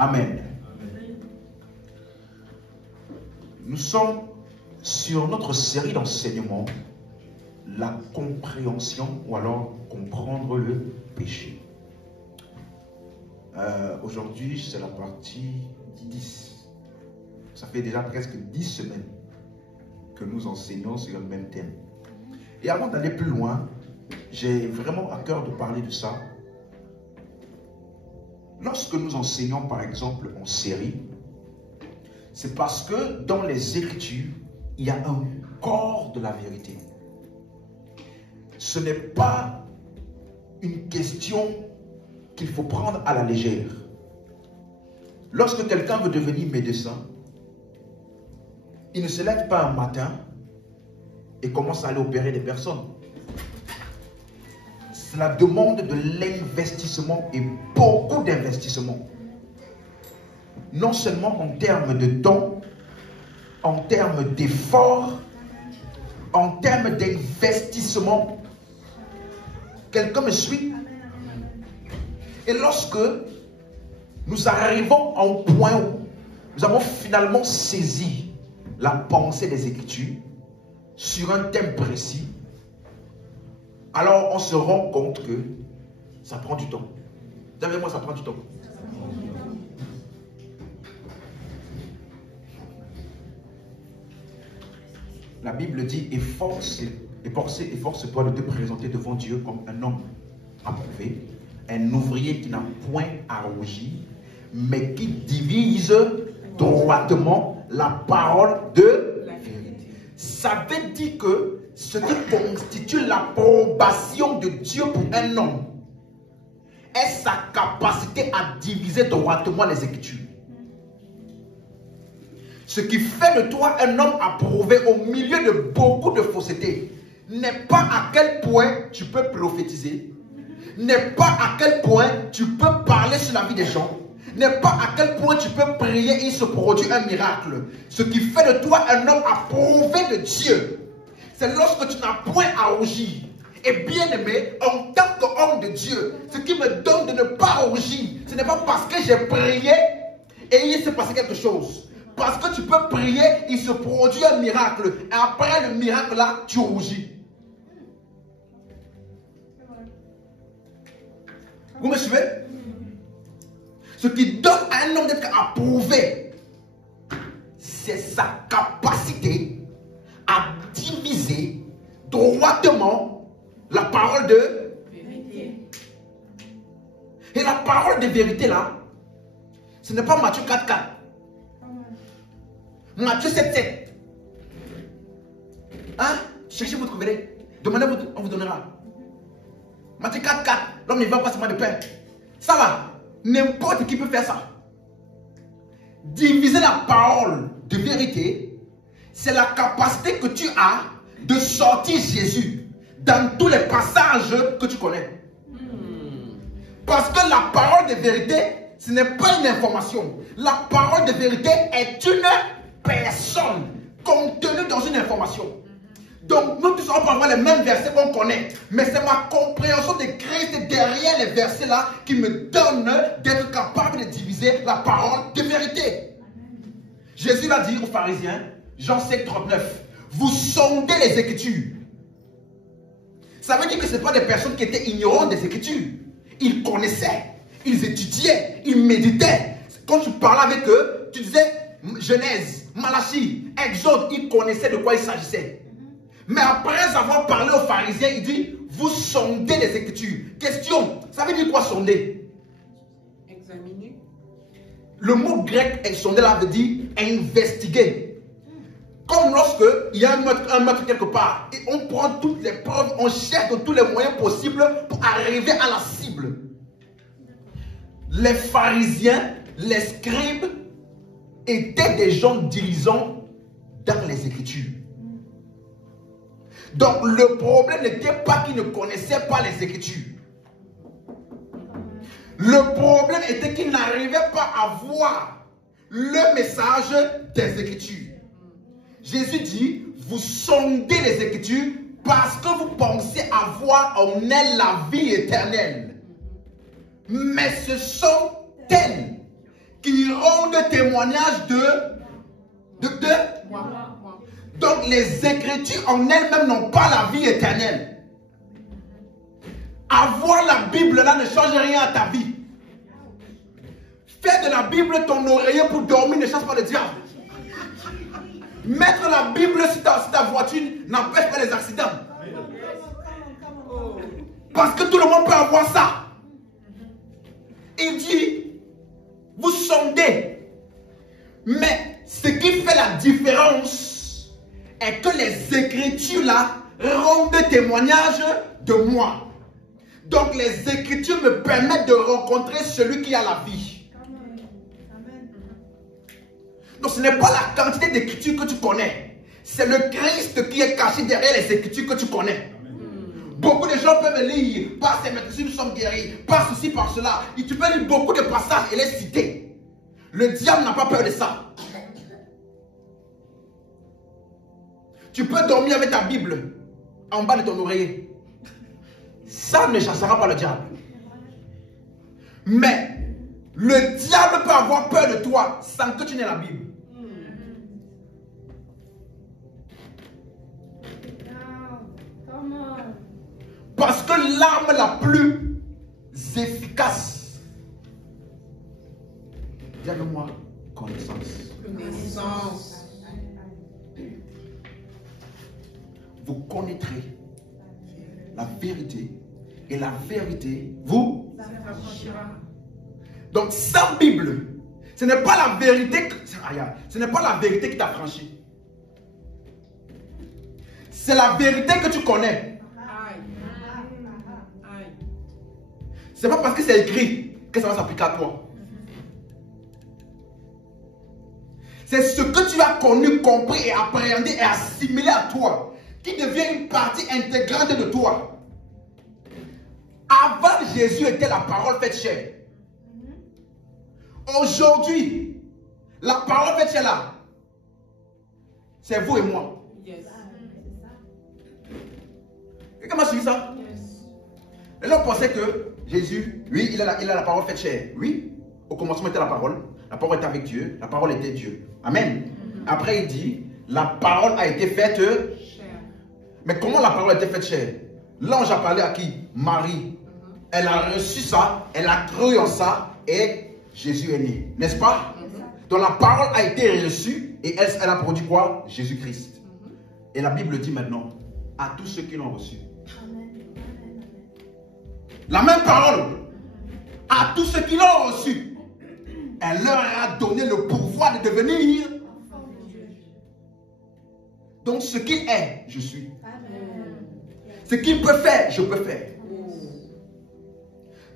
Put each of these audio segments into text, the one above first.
Amen. Nous sommes sur notre série d'enseignements, la compréhension ou alors comprendre le péché. Aujourd'hui, c'est la partie 10. Ça fait déjà presque 10 semaines que nous enseignons sur le même thème. Et avant d'aller plus loin, j'ai vraiment à cœur de parler de ça. Lorsque nous enseignons par exemple en série, c'est parce que dans les Écritures, il y a un corps de la vérité. Ce n'est pas une question qu'il faut prendre à la légère. Lorsque quelqu'un veut devenir médecin, il ne se lève pas un matin et commence à aller opérer des personnes. Cela demande de l'investissement et beaucoup d'investissement. Non seulement en termes de temps, en termes d'efforts, en termes d'investissement. Quelqu'un me suit? Et lorsque nous arrivons à un point où nous avons finalement saisi la pensée des Écritures sur un thème précis, alors on se rend compte que ça prend du temps. Vous savez, moi, ça prend du temps. La Bible dit, efforce-toi de te présenter devant Dieu comme un homme approuvé, un ouvrier qui n'a point à rougir, mais qui divise droitement la parole de vérité. Ça veut dire que ce qui constitue l'approbation de Dieu pour un homme est sa capacité à diviser droitement les Écritures. Ce qui fait de toi un homme approuvé au milieu de beaucoup de fausseté n'est pas à quel point tu peux prophétiser, n'est pas à quel point tu peux parler sur la vie des gens, n'est pas à quel point tu peux prier et il se produit un miracle. Ce qui fait de toi un homme approuvé de Dieu, c'est lorsque tu n'as point à rougir. Et bien aimé, en tant qu'homme de Dieu, ce qui me donne de ne pas rougir, ce n'est pas parce que j'ai prié et il s'est passé quelque chose. Parce que tu peux prier, il se produit un miracle. Et après le miracle là, tu rougis. Vous me suivez? Ce qui donne à un homme d'être approuvé, c'est sa capacité à diviser droitement la parole de vérité. Et la parole de vérité là, ce n'est pas Matthieu 4.4. Matthieu 7.7. Hein? Cherchez, vous trouverez. Demandez, on vous donnera. Matthieu 4.4. L'homme ne va pas seulement de pain. Ça là, n'importe qui peut faire ça. Diviser la parole de vérité, c'est la capacité que tu as de sortir Jésus dans tous les passages que tu connais. Parce que la parole de vérité, ce n'est pas une information. La parole de vérité est une personne contenue dans une information. Donc nous tous on peut avoir les mêmes versets qu'on connaît, mais c'est ma compréhension de Christ derrière les versets là qui me donne d'être capable de diviser la parole de vérité. Jésus l'a dit aux pharisiens, Jean 5.39, vous sondez les Écritures. Ça veut dire que ce n'est pas des personnes qui étaient ignorantes des Écritures. Ils connaissaient, ils étudiaient, ils méditaient. Quand tu parlais avec eux, tu disais Genèse, Malachie, Exode, ils connaissaient de quoi il s'agissait. Mais après avoir parlé aux pharisiens, il dit, vous sondez les Écritures. Question, ça veut dire quoi sonder? Examiner. Le mot grec sonder là veut dire investiguer. Comme lorsque il y a un meurtre quelque part, et on prend toutes les preuves, on cherche de tous les moyens possibles pour arriver à la cible. Les pharisiens, les scribes, étaient des gens diligents dans les Écritures. Donc le problème n'était pas qu'ils ne connaissaient pas les Écritures. Le problème était qu'ils n'arrivaient pas à voir le message des Écritures. Jésus dit, vous sondez les Écritures parce que vous pensez avoir en elles la vie éternelle. Mais ce sont elles qui témoignage de Moi. Donc les Écritures en elles-mêmes n'ont pas la vie éternelle. Avoir la Bible là ne change rien à ta vie. Faire de la Bible ton oreiller pour dormir ne chasse pas le diable. Mettre la Bible sur ta voiture n'empêche pas les accidents. Parce que tout le monde peut avoir ça. Il dit, vous sondez. Mais ce qui fait la différence est que les Écritures là rendent témoignage de moi. Donc les Écritures me permettent de rencontrer celui qui a la vie. Donc ce n'est pas la quantité d'écritures que tu connais. C'est le Christ qui est caché derrière les Écritures que tu connais. Beaucoup de gens peuvent lire, par ces médecines nous sommes guéris, par ceci, par cela. Et tu peux lire beaucoup de passages et les citer. Le diable n'a pas peur de ça. Tu peux dormir avec ta Bible en bas de ton oreiller. Ça ne chassera pas le diable. Mais le diable peut avoir peur de toi sans que tu n'aies la Bible. Parce que l'arme la plus efficace, dis avec moi, connaissance. Vous connaîtrez la vérité et la vérité vous affranchira. Donc sans Bible, ce n'est pas la vérité qui t'affranchit. C'est la vérité que tu connais. C'est pas parce que c'est écrit que ça va s'appliquer à toi. C'est ce que tu as connu, compris et appréhendé et assimilé à toi qui devient une partie intégrante de toi. Avant, Jésus était la parole faite chair. Aujourd'hui, la parole faite chair là, c'est vous et moi. Yes. Quelqu'un m'a suivi ça? Les gens pensaient que Jésus, oui, il a la parole faite chair. Oui, au commencement était la parole était avec Dieu, la parole était Dieu. Amen. Après il dit, la parole a été faite chair. Mais comment la parole a été faite chair? L'ange a parlé à qui? Marie. Elle a reçu ça, elle a cru en ça et Jésus est né. N'est-ce pas? Donc la parole a été reçue et elle a produit quoi? Jésus-Christ. Et la Bible dit maintenant, à tous ceux qui l'ont reçu. La même parole, à tous ceux qui l'ont reçu, elle leur a donné le pouvoir de devenir. Donc ce qu'il est, je suis. Ce qu'il peut faire, je peux faire.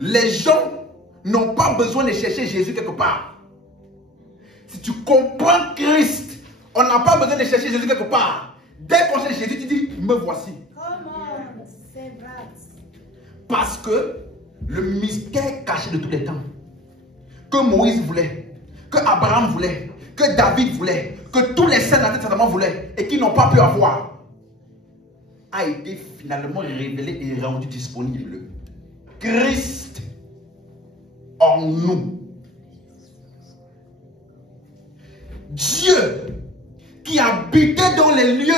Les gens n'ont pas besoin de chercher Jésus quelque part. Si tu comprends Christ, on n'a pas besoin de chercher Jésus quelque part. Dès qu'on cherche Jésus, tu dis, me voici. Parce que le mystère caché de tous les temps, que Moïse voulait, que Abraham voulait, que David voulait, que tous les saints de l'Ancien Testament voulaient et qui n'ont pas pu avoir, a été finalement révélé et rendu disponible. Christ en nous. Dieu qui habitait dans les lieux.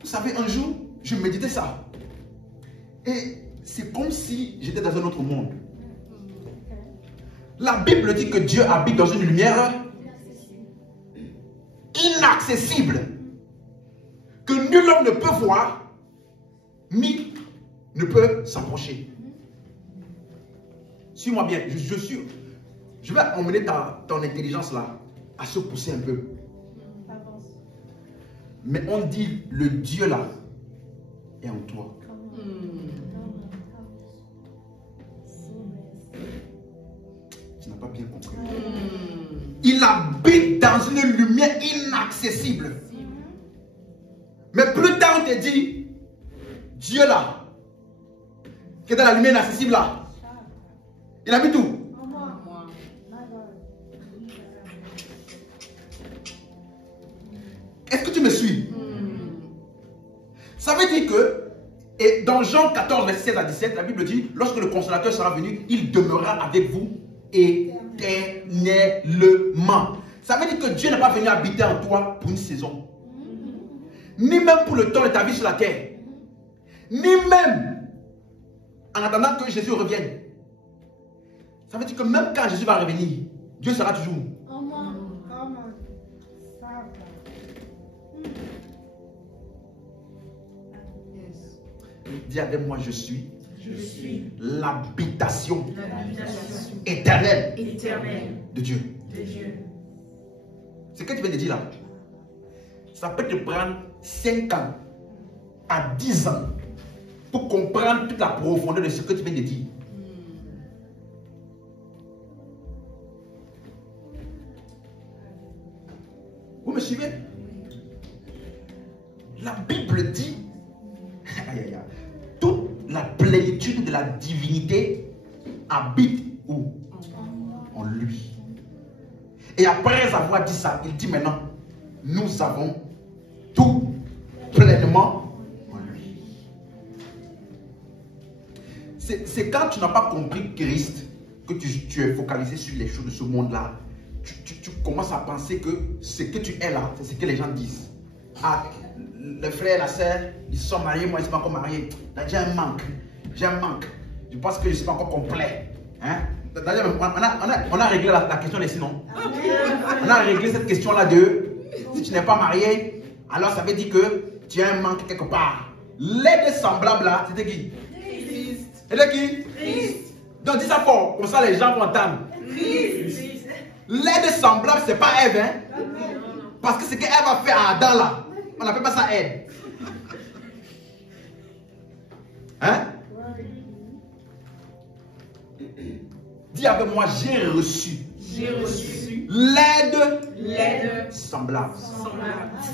Vous savez, un jour, je méditais ça. Et c'est comme si j'étais dans un autre monde. La Bible dit que Dieu habite dans une lumière inaccessible, que nul homme ne peut voir, ni ne peut s'approcher. Suis-moi bien, je vais emmener ton intelligence là à se pousser un peu. Mais on dit le Dieu là est en toi. Tu n'as pas bien compris. Il habite dans une lumière inaccessible. Mais plus tard on te dit Dieu là, qui est dans la lumière inaccessible là, il habite où? Est-ce que tu me suis? Ça veut dire que, et dans Jean 14, verset 16 à 17, la Bible dit, lorsque le consolateur sera venu, il demeurera avec vous éternellement. Ça veut dire que Dieu n'est pas venu habiter en toi pour une saison. Ni même pour le temps de ta vie sur la terre. Ni même en attendant que Jésus revienne. Ça veut dire que même quand Jésus va revenir, Dieu sera toujours. Dis avec moi, je suis l'habitation éternelle de Dieu. C'est ce que tu viens de dire là. Ça peut te prendre 5 ans à 10 ans pour comprendre toute la profondeur de ce que tu viens de dire. Vous me suivez? La Bible dit toute la plénitude de la divinité habite où? En lui. Et après avoir dit ça, il dit maintenant, nous avons tout pleinement en lui. C'est quand tu n'as pas compris Christ que tu es focalisé sur les choses de ce monde-là. Tu commences à penser que ce que tu es là, c'est ce que les gens disent. Ah, le frère, la sœur, ils sont mariés, moi je ne suis pas encore marié. J'ai un manque. J'ai un manque. Je pense que je ne suis pas encore complet. Hein? D'ailleurs, on a réglé la question des sinon. On a réglé cette question-là de si tu n'es pas marié, alors ça veut dire que tu as un manque quelque part. Les deux semblables là, c'était qui? Christ. C'était qui? Christ. Donc dis ça fort, comme ça les gens vont entendre. Christ. Les deux semblables, c'est pas Ève, hein? Parce que ce qu'Ève a fait à Adam là, on n'appelle pas ça Ève. Hein? Dis avec moi, j'ai reçu l'aide semblable.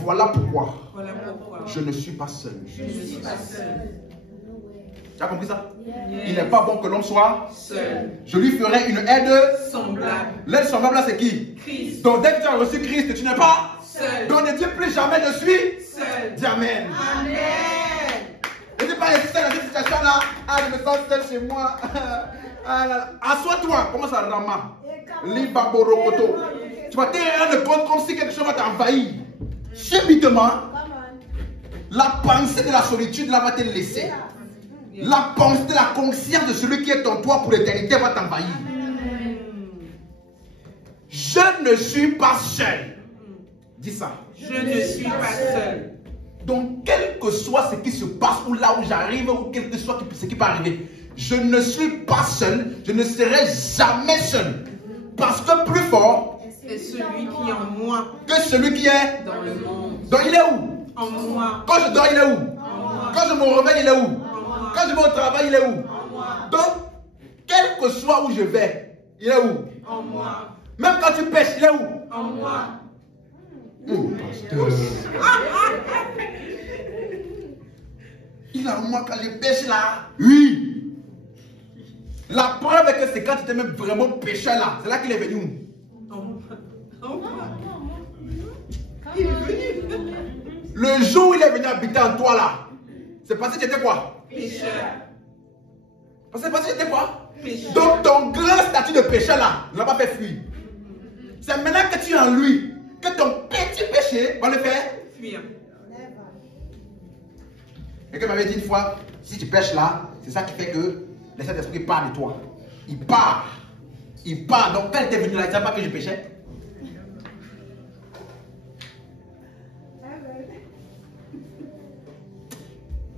Voilà pourquoi je ne suis pas seul. Tu as compris ça? Il n'est pas bon que l'homme soit seul. Je lui ferai une aide semblable. L'aide semblable là, c'est qui? Christ. Donc dès que tu as reçu Christ, tu n'es pas seul. Donc ne dis plus jamais je suis seul. Dis Amen. Amen. Ne dis pas seul dans cette situation là. Ah, je me sens seul chez moi. Assois-toi. Commence à rama. Libaborokoto. Tu vas te rendre compte comme si quelque chose va t'envahir. Subitement, la pensée de la solitude là va te laisser. La pensée de la conscience de celui qui est en toi pour l'éternité va t'envahir. Je ne suis pas seul. Dis ça. Je ne suis pas seul. Donc, quel que soit ce qui se passe, ou là où j'arrive, ou quel que soit ce qui peut arriver, je ne suis pas seul, je ne serai jamais seul. Parce que plus fort est celui qui est en moi que celui qui est dans le monde. Donc, il est où? En moi. Quand je dors, il est où? En moi. Quand je me réveille, il est où? Quand je vais au travail, il est où? En moi. Donc, quel que soit où je vais, il est où? En moi. Même quand tu pêches, il est où? En moi. Oh, pasteur. Il est en moi quand je pêche là? Oui. La preuve est que c'est quand tu étais même vraiment pécheur là. C'est là qu'il est venu. En moi. En moi. Il est venu. Le jour où il est venu habiter en toi là, c'est parce que tu étais quoi? Pécheur. Parce que tu étais quoi? Pécheur. Donc ton grand statut de pécheur là ne l'a pas fait fuir. C'est maintenant que tu es en lui que ton petit péché va le faire fuir. Et comme m'avait dit une fois, si tu pêches là, c'est ça qui fait que le Saint-Esprit part de toi. Il part. Il part. Donc quand il était venu là, il ne savait pas que je péchais.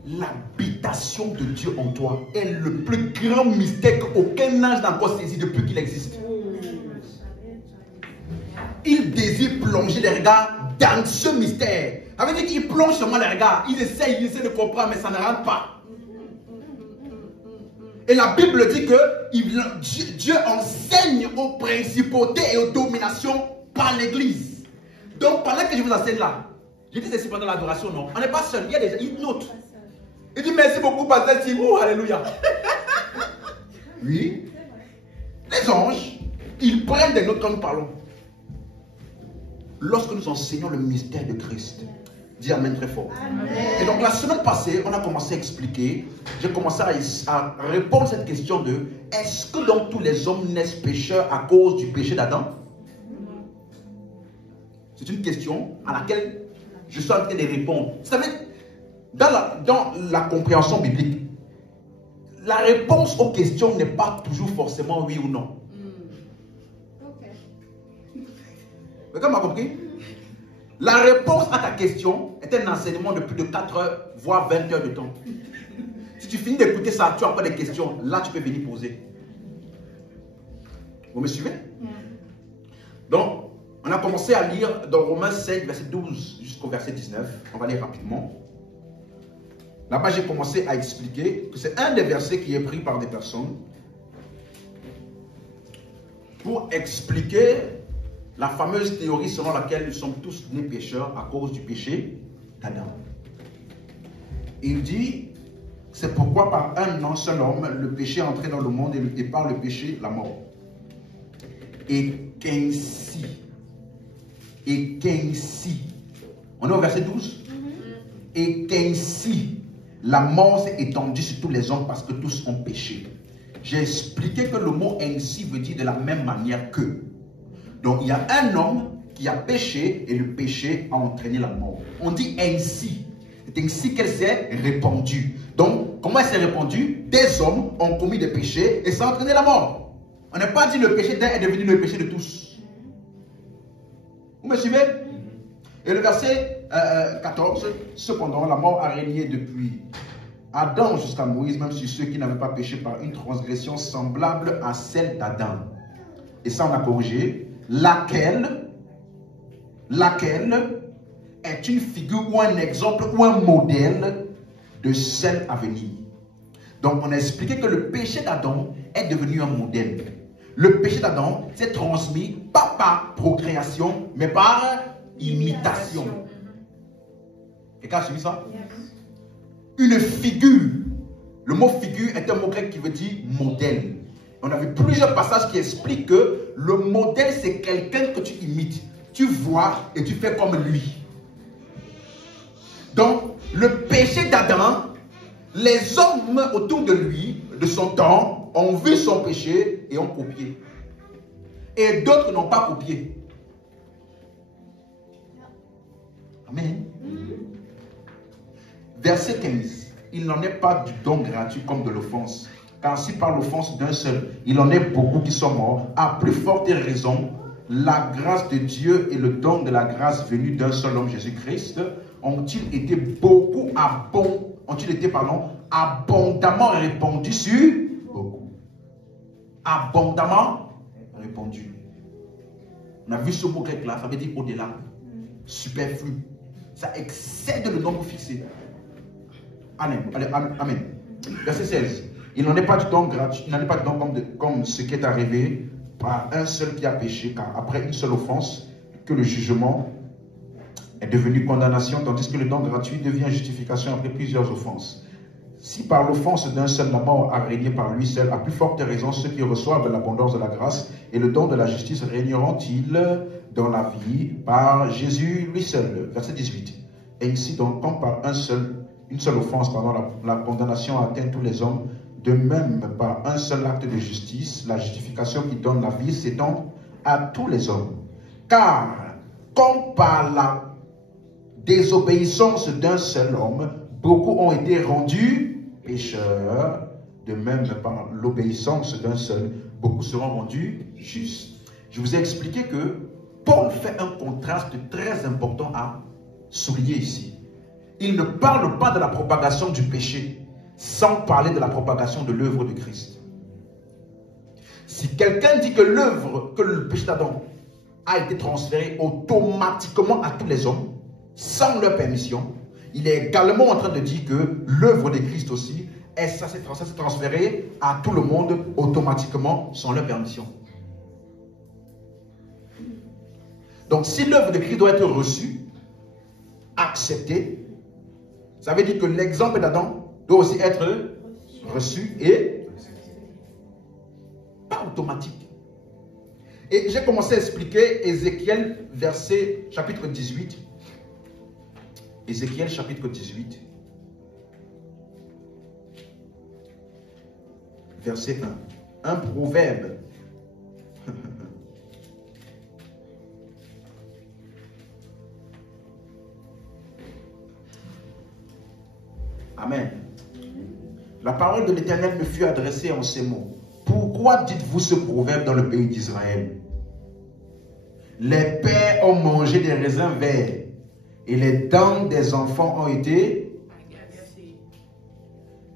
L'habitation de Dieu en toi est le plus grand mystère qu'aucun ange n'a encore saisi depuis qu'il existe. Il désire plonger les regards dans ce mystère. Ça veut dire qu'il plonge seulement les regards. Il essaie de comprendre, mais ça ne rentre pas. Et la Bible dit que Dieu enseigne aux principautés et aux dominations par l'Église. Donc pendant que je vous enseigne là, je dis c'est pendant l'adoration, non. On n'est pas seul, il y a des gens, ils notent. Il dit merci beaucoup, Pasteur Tim. Oh, alléluia. Oui. Les anges, ils prennent des notes quand nous parlons. Lorsque nous enseignons le mystère de Christ, Dis Amen très fort. Amen. Et donc la semaine passée, on a commencé à expliquer, j'ai commencé à répondre à cette question de est-ce que donc tous les hommes naissent pécheurs à cause du péché d'Adam? C'est une question à laquelle je suis en train de répondre. Vous savez, dans la compréhension biblique, la réponse aux questions n'est pas toujours forcément oui ou non. Quelqu'un m'a compris? La réponse à ta question est un enseignement de plus de 4 heures, voire 20 heures de temps. Si tu finis d'écouter ça, tu as encore des questions, là tu peux venir poser. Vous me suivez? Donc, on a commencé à lire dans Romains 7, verset 12 jusqu'au verset 19. On va lire rapidement. Là-bas, j'ai commencé à expliquer que c'est un des versets qui est pris par des personnes pour expliquer la fameuse théorie selon laquelle nous sommes tous nés pécheurs à cause du péché d'Adam. Il dit, c'est pourquoi par un seul homme, le péché est entré dans le monde et par le péché, la mort. Et qu'ainsi, on est au verset 12, et qu'ainsi, la mort s'est étendue sur tous les hommes parce que tous ont péché. J'ai expliqué que le mot ainsi veut dire de la même manière que. Donc il y a un homme qui a péché et le péché a entraîné la mort. On dit ainsi. C'est ainsi qu'elle s'est répandue. Donc comment elle s'est répandue? Des hommes ont commis des péchés et ça a entraîné la mort. On n'a pas dit le péché d'un est devenu le péché de tous. Vous me suivez? Et le verset 14, cependant la mort a régné depuis Adam jusqu'à Moïse, même sur ceux qui n'avaient pas péché par une transgression semblable à celle d'Adam. Et ça on a corrigé. Laquelle est une figure ou un exemple ou un modèle de celle à venir. Donc on a expliqué que le péché d'Adam est devenu un modèle. Le péché d'Adam s'est transmis pas par procréation, mais par imitation. Quelqu'un a suivi ça? Une figure. Le mot figure est un mot grec qui veut dire modèle. On a vu plusieurs passages qui expliquent que le modèle, c'est quelqu'un que tu imites. Tu vois et tu fais comme lui. Donc, le péché d'Adam, les hommes autour de lui, de son temps, ont vu son péché et ont copié. Et d'autres n'ont pas copié. Amen. Verset 15. Il n'en est pas du don gratuit comme de l'offense. Car si par l'offense d'un seul, il en est beaucoup qui sont morts, à plus forte raison, la grâce de Dieu et le don de la grâce venu d'un seul homme, Jésus-Christ, ont-ils été abondamment répandus sur beaucoup. Abondamment répandus. On a vu ce mot grec là, ça veut dire au-delà, superflu. Ça excède le nombre fixé. Amen. Allez, amen. Verset 16. Il n'en est pas du don gratuit, il n'en est pas du don comme ce qui est arrivé par un seul qui a péché, car après une seule offense, que le jugement est devenu condamnation, tandis que le don gratuit devient justification après plusieurs offenses. Si par l'offense d'un seul la mort a régné par lui seul, à plus forte raison, ceux qui reçoivent l'abondance de la grâce et le don de la justice régneront-ils dans la vie par Jésus lui seul. Verset 18. Ainsi donc, comme par une seule offense, la condamnation atteint tous les hommes, de même par un seul acte de justice, la justification qui donne la vie s'étend à tous les hommes. Car, comme par la désobéissance d'un seul homme, beaucoup ont été rendus pécheurs, de même par l'obéissance d'un seul, beaucoup seront rendus justes. Je vous ai expliqué que Paul fait un contraste très important à souligner ici. Il ne parle pas de la propagation du péché, sans parler de la propagation de l'œuvre de Christ. Si quelqu'un dit que le péché d'Adam a été transféré automatiquement à tous les hommes, sans leur permission, il est également en train de dire que l'œuvre de Christ aussi, ça s'est transféré à tout le monde automatiquement, sans leur permission. Donc si l'œuvre de Christ doit être reçue, acceptée, ça veut dire que l'exemple d'Adam doit aussi être reçu et pas automatique. Et j'ai commencé à expliquer Ézéchiel, chapitre 18. Ézéchiel chapitre 18, verset 1. Un proverbe. Amen. La parole de l'Éternel me fut adressée en ces mots. Pourquoi dites-vous ce proverbe dans le pays d'Israël? Les pères ont mangé des raisins verts et les dents des enfants ont été agacées.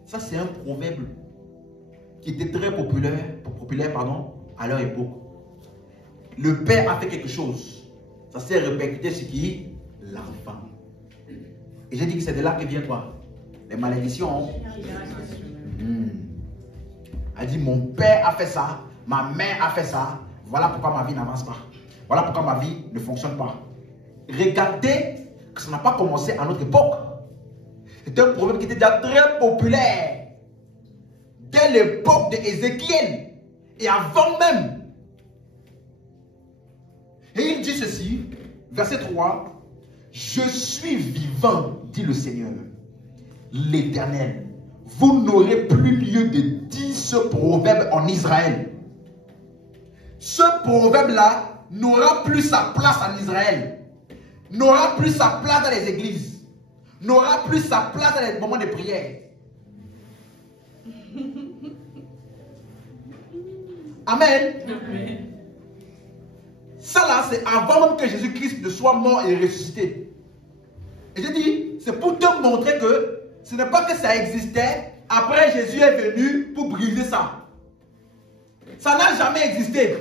Ça, c'est un proverbe qui était très populaire à leur époque. Le père a fait quelque chose. Ça s'est répercuté sur qui? L'enfant. Et j'ai dit que c'est de là que vient quoi? Les malédictions. Elle dit, mon père a fait ça, ma mère a fait ça, voilà pourquoi ma vie n'avance pas. Voilà pourquoi ma vie ne fonctionne pas. Regardez que ça n'a pas commencé à notre époque. C'est un problème qui était déjà très populaire. Dès l'époque d'Ézéchiel. Et avant même. Et il dit ceci, verset 3. Je suis vivant, dit le Seigneur, l'Éternel. Vous n'aurez plus lieu de dire ce proverbe en Israël. Ce proverbe-là n'aura plus sa place en Israël. N'aura plus sa place dans les églises. N'aura plus sa place dans les moments de prière. Amen. Amen. Ça là, c'est avant même que Jésus-Christ ne soit mort et ressuscité. Et j'ai dit, c'est pour te montrer que ce n'est pas que ça existait, après Jésus est venu pour briser ça. Ça n'a jamais existé.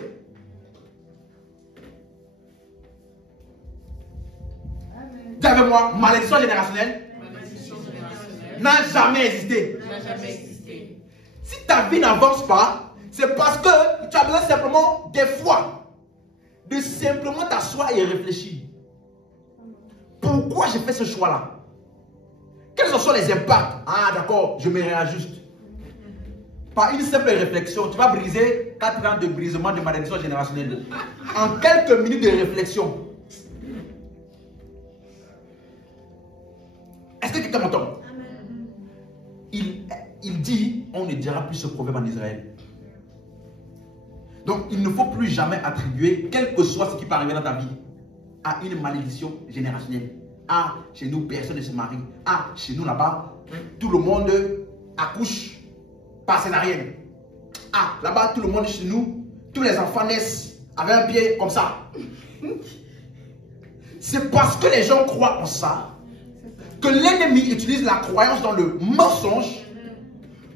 Dis avec moi, malédiction générationnelle n'a jamais existé. Si ta vie n'avance pas, c'est parce que tu as besoin simplement des fois de simplement t'asseoir et réfléchir. Pourquoi j'ai fait ce choix-là? Quels sont les impacts? Ah d'accord, je me réajuste. Par une simple réflexion, tu vas briser 4 ans de brisement de malédiction générationnelle. En quelques minutes de réflexion. Est-ce que quelqu'un m'entend? Il dit, on ne dira plus ce proverbe en Israël. Donc, il ne faut plus jamais attribuer, quel que soit ce qui peut arriver dans ta vie, à une malédiction générationnelle. Ah, chez nous, personne ne se marie. Ah, chez nous, là-bas, tout le monde accouche par césarienne. Ah, là-bas, tout le monde chez nous, tous les enfants naissent avec un pied comme ça. C'est parce que les gens croient en ça que l'ennemi utilise la croyance dans le mensonge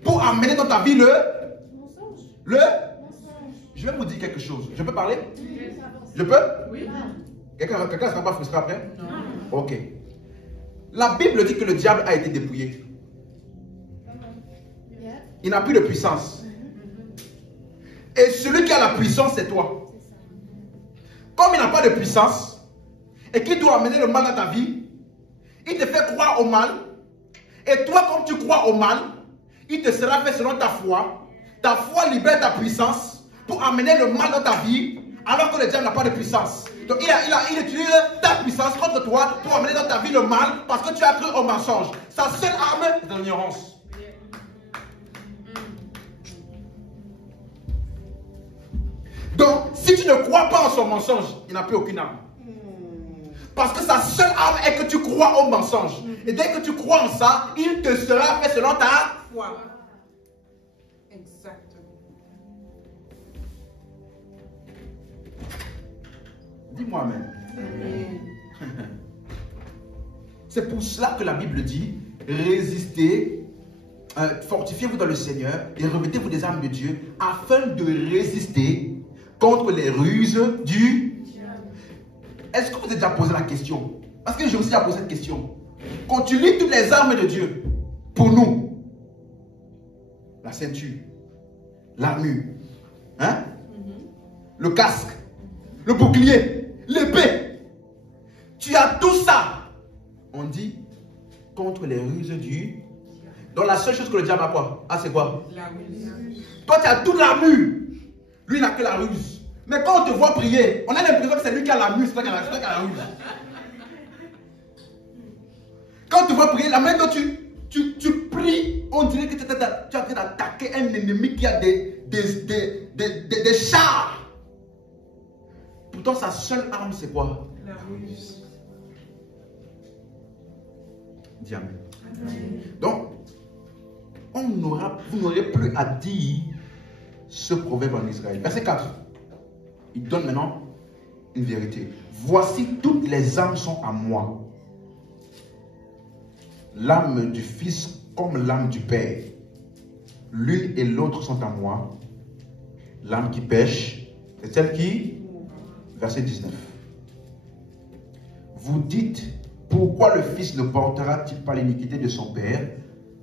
pour amener dans ta vie le Je vais vous dire quelque chose. Je peux parler? Je peux? Oui. Quelqu'un ne sera pas frustré après? Non. Ok. La Bible dit que le diable a été dépouillé. Il n'a plus de puissance. Et celui qui a la puissance, c'est toi. Comme il n'a pas de puissance et qu'il doit amener le mal dans ta vie, il te fait croire au mal. Et toi, comme tu crois au mal, il te sera fait selon ta foi. Ta foi libère ta puissance pour amener le mal dans ta vie, alors que le diable n'a pas de puissance. Donc il utilise ta puissance contre toi pour amener dans ta vie le mal parce que tu as cru au mensonge. Sa seule arme, c'est l'ignorance. Donc, si tu ne crois pas en son mensonge, il n'a plus aucune arme. Parce que sa seule arme est que tu crois au mensonge. Et dès que tu crois en ça, il te sera fait selon ta foi. Exactement. Dis-moi amen. C'est pour cela que la Bible dit, résistez, fortifiez-vous dans le Seigneur et remettez-vous des armes de Dieu afin de résister contre les ruses du diable. Est-ce que vous avez déjà posé la question? Parce que je me suis déjà posé cette question. Quand tu lis toutes les armes de Dieu, pour nous, la ceinture, l'armure, hein? Le casque, le bouclier, l'épée, tu as tout ça. On dit contre les ruses du... Donc la seule chose que le diable a quoi? Ah, c'est quoi? La ruse. Toi tu as toute l'armure. Lui il n'a que la ruse. Mais quand on te voit prier, on a l'impression que c'est lui qui a la ruse, c'est toi qui a la ruse. on te voit prier, la main dont tu pries, on dirait que tu es en train d'attaquer un ennemi qui a des chars. Pourtant, sa seule arme, c'est quoi? La ruse. Dis amen. Donc, vous n'aurez plus à dire ce proverbe en Israël. Verset 4. Il donne maintenant une vérité. Voici, toutes les âmes sont à moi. L'âme du Fils comme l'âme du Père. L'une et l'autre sont à moi. L'âme qui pêche, c'est celle qui... Verset 19. Vous dites, pourquoi le Fils ne portera-t-il pas l'iniquité de son Père?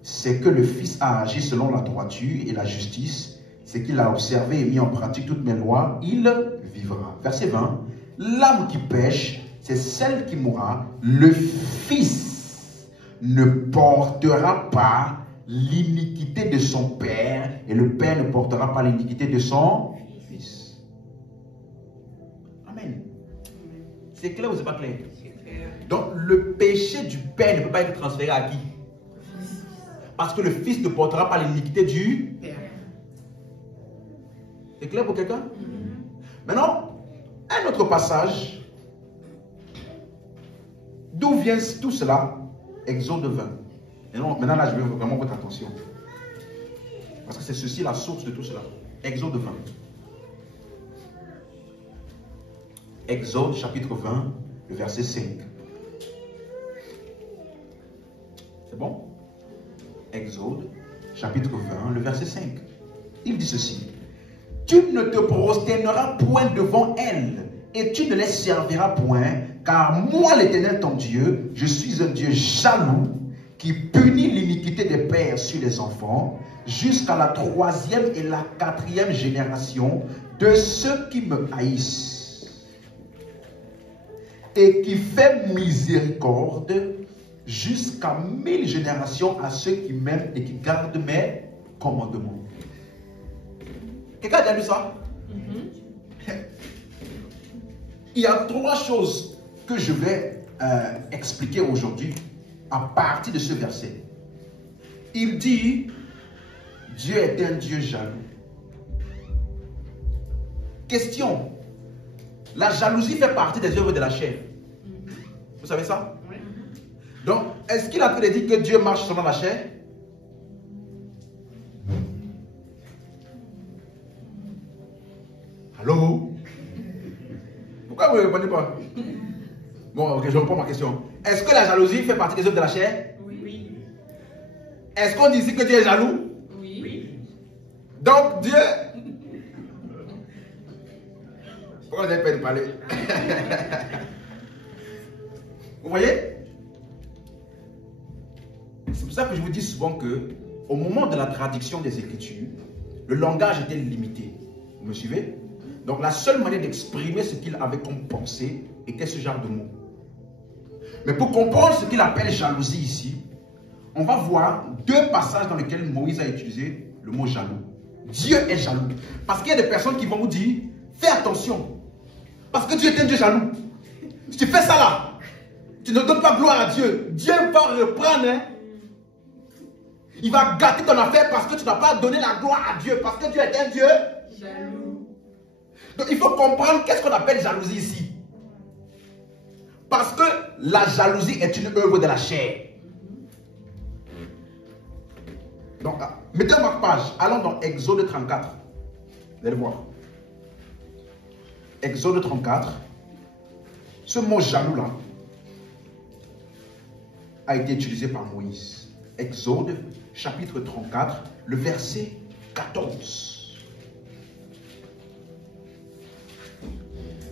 C'est que le Fils a agi selon la droiture et la justice. C'est qu'il a observé et mis en pratique toutes mes lois. Il vivra. Verset 20. L'âme qui pêche, c'est celle qui mourra. Le Fils ne portera pas l'iniquité de son Père. Et le Père ne portera pas l'iniquité de son Fils. Amen. C'est clair ou c'est pas clair? Donc le péché du Père ne peut pas être transféré à qui? Parce que le Fils ne portera pas l'iniquité du Père. C'est clair pour quelqu'un? Maintenant, un autre passage. D'où vient tout cela? Exode 20. Et non, maintenant là, je veux vraiment votre attention. Parce que c'est ceci la source de tout cela. Exode 20. Exode chapitre 20, le verset 5. C'est bon? Exode chapitre 20, le verset 5. Il dit ceci. Tu ne te prosterneras point devant elles, et tu ne les serviras point, car moi l'Éternel ton Dieu, je suis un Dieu jaloux, qui punit l'iniquité des pères sur les enfants, jusqu'à la 3e et la 4e génération de ceux qui me haïssent, et qui fait miséricorde jusqu'à 1000 générations à ceux qui m'aiment et qui gardent mes commandements. Quelqu'un a déjà lu ça? Il y a 3 choses que je vais expliquer aujourd'hui à partir de ce verset. Il dit, Dieu est un Dieu jaloux. Question, la jalousie fait partie des œuvres de la chair. Vous savez ça? Oui. Donc, est-ce qu'il a dit que Dieu marche selon la chair? Allô? Pourquoi vous ne répondez pas? Bon, ok, je reprends ma question. Est-ce que la jalousie fait partie des œuvres de la chair? Oui. Est-ce qu'on dit ici que Dieu est jaloux? Oui. Donc Dieu... Pourquoi vous avez peur de parler? Vous voyez? C'est pour ça que je vous dis souvent que au moment de la traduction des Écritures, le langage était limité. Vous me suivez? Donc la seule manière d'exprimer ce qu'il avait comme pensée était ce genre de mots. Mais pour comprendre ce qu'il appelle jalousie ici, on va voir 2 passages dans lesquels Moïse a utilisé le mot jaloux. Dieu est jaloux. Parce qu'il y a des personnes qui vont vous dire, fais attention. Parce que Dieu est un Dieu jaloux. Si tu fais ça là, tu ne donnes pas gloire à Dieu. Dieu va reprendre. Hein? Il va gâter ton affaire parce que tu n'as pas donné la gloire à Dieu. Parce que Dieu est un Dieu jaloux. Donc il faut comprendre qu'est-ce qu'on appelle jalousie ici. Parce que la jalousie est une œuvre de la chair. Donc, mettez en votre page. Allons dans Exode 34. Vous allez voir. Exode 34. Ce mot jaloux là a été utilisé par Moïse. Exode chapitre 34, le verset 14.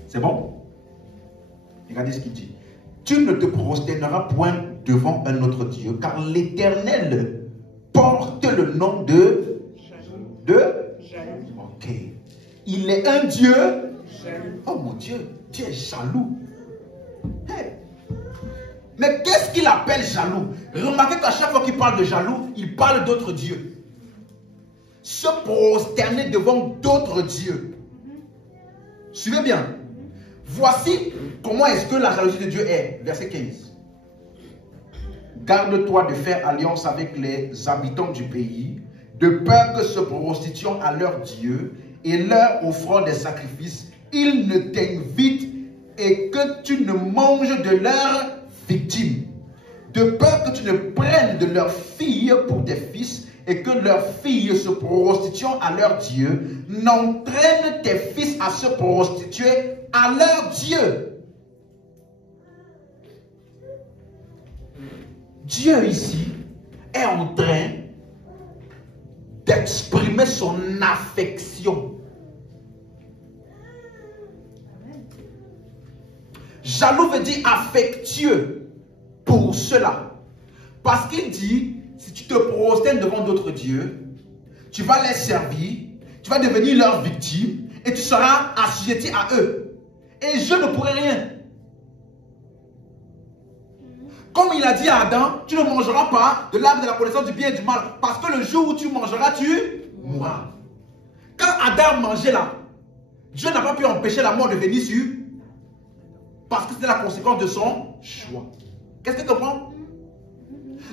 C'est bon? Regardez ce qu'il dit. Tu ne te prosterneras point devant un autre Dieu, car l'Éternel porte le nom de... Jaloux. Ok. Il est un Dieu... Jaloux. Oh mon Dieu, Dieu est jaloux. Hey. Mais qu'est-ce qu'il appelle jaloux? Remarquez qu'à chaque fois qu'il parle de jaloux, il parle d'autres dieux. Se prosterner devant d'autres dieux. Suivez bien. Voici comment est-ce que la jalousie de Dieu est. Verset 15. garde-toi de faire alliance avec les habitants du pays, de peur que se prostituant à leur Dieu et leur offrant des sacrifices, ils ne t'invitent et que tu ne manges de leurs victimes. De peur que tu ne prennes de leurs filles pour tes fils et que leurs filles se prostituant à leur Dieu n'entraînent tes fils à se prostituer à leur Dieu. Dieu ici est en train d'exprimer son affection. Jaloux veut dire affectueux pour cela. Parce qu'il dit, si tu te prosternes devant d'autres dieux, tu vas les servir, tu vas devenir leur victime et tu seras assujetti à eux. Et je ne pourrai rien. Comme il a dit à Adam, tu ne mangeras pas de l'arbre de la connaissance du bien et du mal. Parce que le jour où tu mangeras, tu mourras. Quand Adam mangeait là, Dieu n'a pas pu empêcher la mort de venir sur. Parce que c'était la conséquence de son choix. Qu'est-ce que tu comprends?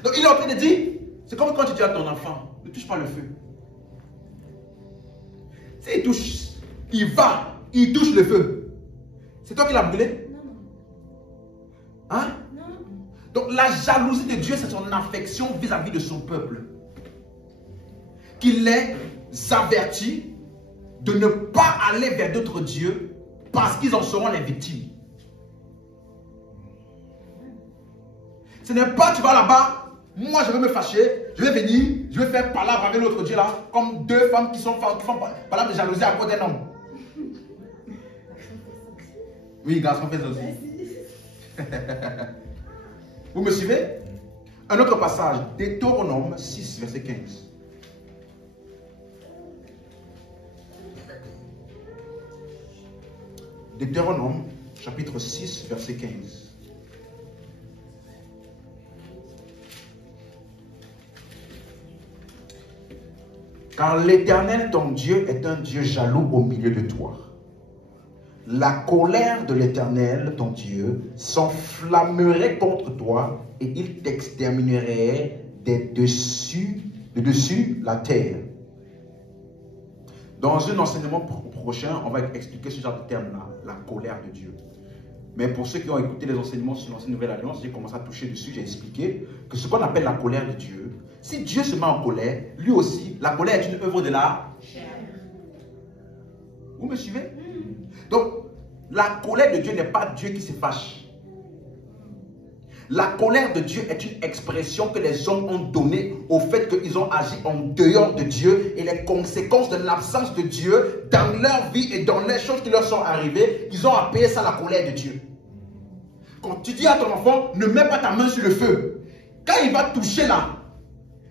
Donc il est en train de dire, c'est comme quand tu dis à ton enfant, ne touche pas le feu. S'il touche, il touche le feu. C'est toi qui l'as brûlé? Hein? Donc la jalousie de Dieu, c'est son affection vis-à-vis de son peuple. Qu'il les avertit de ne pas aller vers d'autres dieux parce qu'ils en seront les victimes. Ce n'est pas tu vas là-bas, moi je vais me fâcher, je vais venir, je vais faire palabre avec l'autre Dieu là, comme deux femmes qui font palabre de jalousie à cause d'un homme. Oui, garçon, fais ça aussi. Vous me suivez? Un autre passage, Deutéronome 6, verset 15. Deutéronome, chapitre 6, verset 15. Car l'Éternel, ton Dieu, est un Dieu jaloux au milieu de toi. La colère de l'Éternel, ton Dieu, s'enflammerait contre toi et il t'exterminerait de dessus la terre. Dans un enseignement prochain, on va expliquer ce genre de terme-là, la colère de Dieu. Mais pour ceux qui ont écouté les enseignements sur l'Ancienne Nouvelle Alliance, j'ai commencé à toucher dessus, j'ai expliqué que ce qu'on appelle la colère de Dieu, si Dieu se met en colère, lui aussi, la colère est une œuvre de la chair. Vous me suivez? Donc, la colère de Dieu n'est pas Dieu qui se fâche. La colère de Dieu est une expression que les hommes ont donnée au fait qu'ils ont agi en dehors de Dieu et les conséquences de l'absence de Dieu dans leur vie et dans les choses qui leur sont arrivées, ils ont appelé ça la colère de Dieu. Quand tu dis à ton enfant, ne mets pas ta main sur le feu, quand il va toucher là,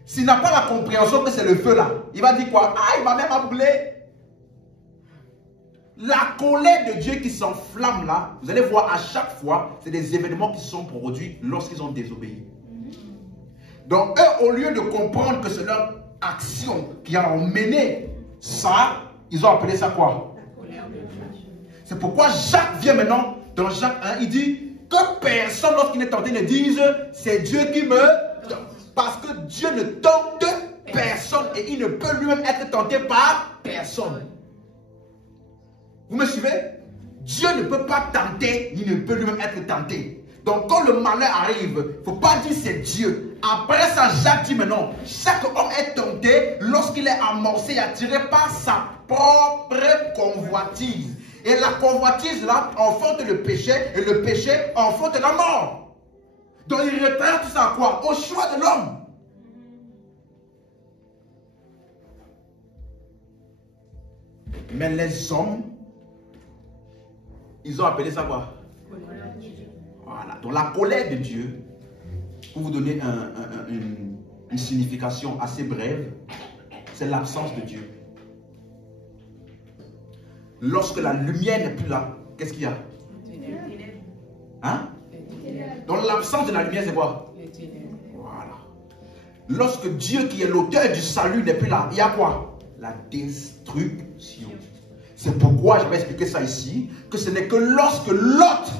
s'il n'a pas la compréhension que c'est le feu là, il va dire quoi? Ah, il va même brûler. La colère de Dieu qui s'enflamme là, vous allez voir à chaque fois, c'est des événements qui sont produits lorsqu'ils ont désobéi. Donc eux, au lieu de comprendre que c'est leur action qui a emmené ça, ils ont appelé ça quoi? La colère de Dieu. C'est pourquoi Jacques vient maintenant, dans Jacques 1, il dit que personne lorsqu'il est tenté ne dise c'est Dieu qui me tente. Parce que Dieu ne tente personne et il ne peut lui-même être tenté par personne. Vous me suivez? Dieu ne peut pas tenter, il ne peut lui-même être tenté. Donc quand le malheur arrive, il ne faut pas dire c'est Dieu. Après ça, Jacques dit maintenant, chaque homme est tenté lorsqu'il est amorcé et attiré par sa propre convoitise. Et la convoitise là enfante le péché et le péché enfante la mort. Donc il retraite tout ça à quoi? Au choix de l'homme. Mais les hommes, ils ont appelé ça quoi? Voilà. Donc la colère de Dieu, pour vous donner une signification assez brève, c'est l'absence de Dieu. Lorsque la lumière n'est plus là, qu'est-ce qu'il y a? Hein? Donc l'absence de la lumière, c'est quoi? Voilà. Lorsque Dieu qui est l'auteur du salut n'est plus là, il y a quoi? La destruction. C'est pourquoi je vais expliquer ça ici, que ce n'est que lorsque Lot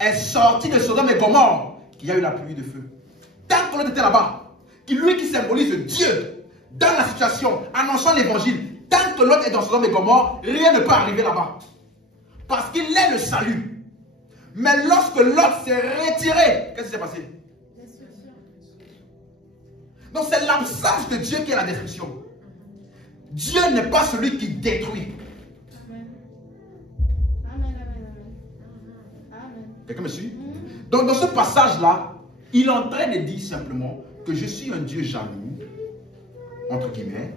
est sorti de Sodome et Gomorrhe qu'il y a eu la pluie de feu. tant que l'autre était là-bas, lui qui symbolise Dieu dans la situation, annonçant l'évangile, tant que l'autre est dans Sodome et Gomorrhe, rien ne peut arriver là-bas. Parce qu'il est le salut. Mais lorsque l'autre s'est retiré, qu'est-ce qui s'est passé? Donc c'est l'absence de Dieu qui est la destruction. Dieu n'est pas celui qui détruit. Quelqu'un me suit? Donc dans ce passage-là, il est en train de dire simplement que je suis un Dieu jaloux, entre guillemets,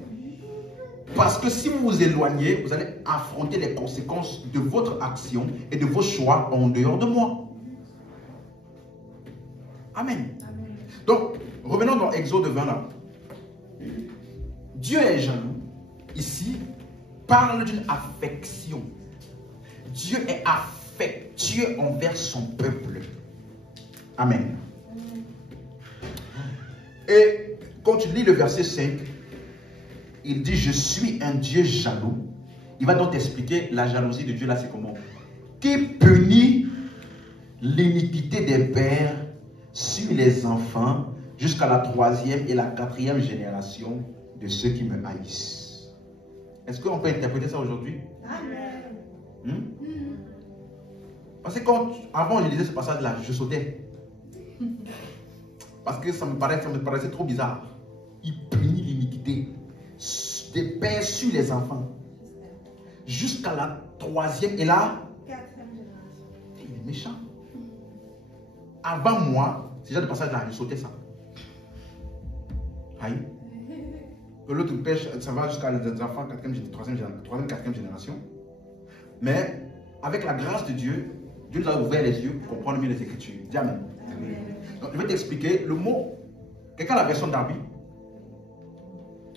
parce que si vous vous éloignez, vous allez affronter les conséquences de votre action et de vos choix en dehors de moi. Amen. Amen. Donc, revenons dans Exode 20 là. Dieu est jaloux. Ici, parle d'une affection. Dieu est affectueux envers son peuple. Amen. Et quand tu lis le verset 5, il dit, je suis un Dieu jaloux. Il va donc t'expliquer la jalousie de Dieu là, c'est comment? Qui punit l'iniquité des pères sur les enfants jusqu'à la 3e et la 4e génération de ceux qui me haïssent. Est-ce qu'on peut interpréter ça aujourd'hui? Amen. Parce que avant je lisais ce passage-là, je sautais. Parce que ça me paraissait trop bizarre. Il punit l'iniquité des pères sur les enfants jusqu'à la 3e et la 4e génération. Il est méchant. Avant moi, ce genre de passage-là, je sautais ça. Aïe. Que l'autre pêche, ça va jusqu'à les enfants 3e, 4e génération. Mais avec la grâce de Dieu, Dieu nous a ouvert les yeux pour comprendre mieux les Écritures. Dis Amen. Amen. Donc, je vais t'expliquer le mot. Quelqu'un a la version Darby?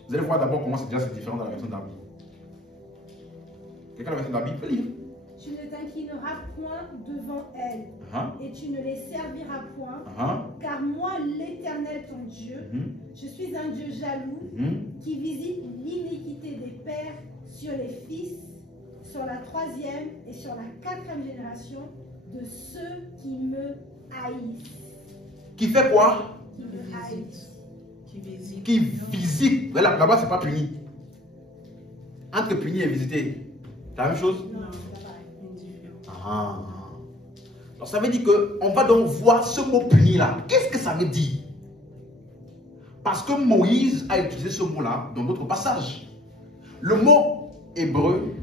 Vous allez voir d'abord comment c'est différent dans la version Darby. Quelqu'un a la version Darby? Peut lire. Tu ne t'inclineras point devant elles, et tu ne les serviras point, car moi, l'Éternel ton Dieu, je suis un Dieu jaloux qui visite l'iniquité des pères sur les fils, sur la 3e et sur la 4e génération de ceux qui me haïssent. Qui fait quoi? Qui me haïssent. Qui visite. Là-bas, c'est pas puni. Entre puni et visiter, c'est la même chose? Non. Alors ça veut dire qu'on va donc voir ce mot puni là. Qu'est-ce que ça veut dire? Parce que Moïse a utilisé ce mot là dans d'autres passages. Le mot hébreu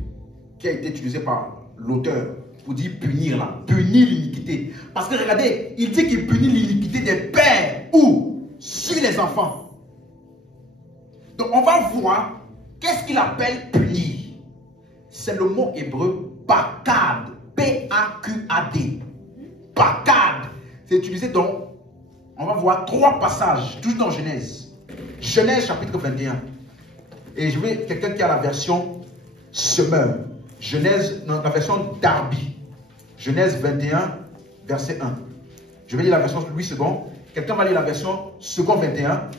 qui a été utilisé par l'auteur pour dire punir là, punir l'iniquité. Parce que regardez, il dit qu'il punit l'iniquité des pères ou sur les enfants. Donc on va voir qu'est-ce qu'il appelle punir. C'est le mot hébreu pakad. P-A-Q-A-D. Pakad. C'est utilisé dans, on va voir 3 passages, tous dans Genèse. Genèse chapitre 21. Et je veux quelqu'un qui a la version Semeur. Genèse, non, la version Darby. Genèse 21, verset 1. Je vais lire la version Louis II. Quelqu'un va lire la version second 21.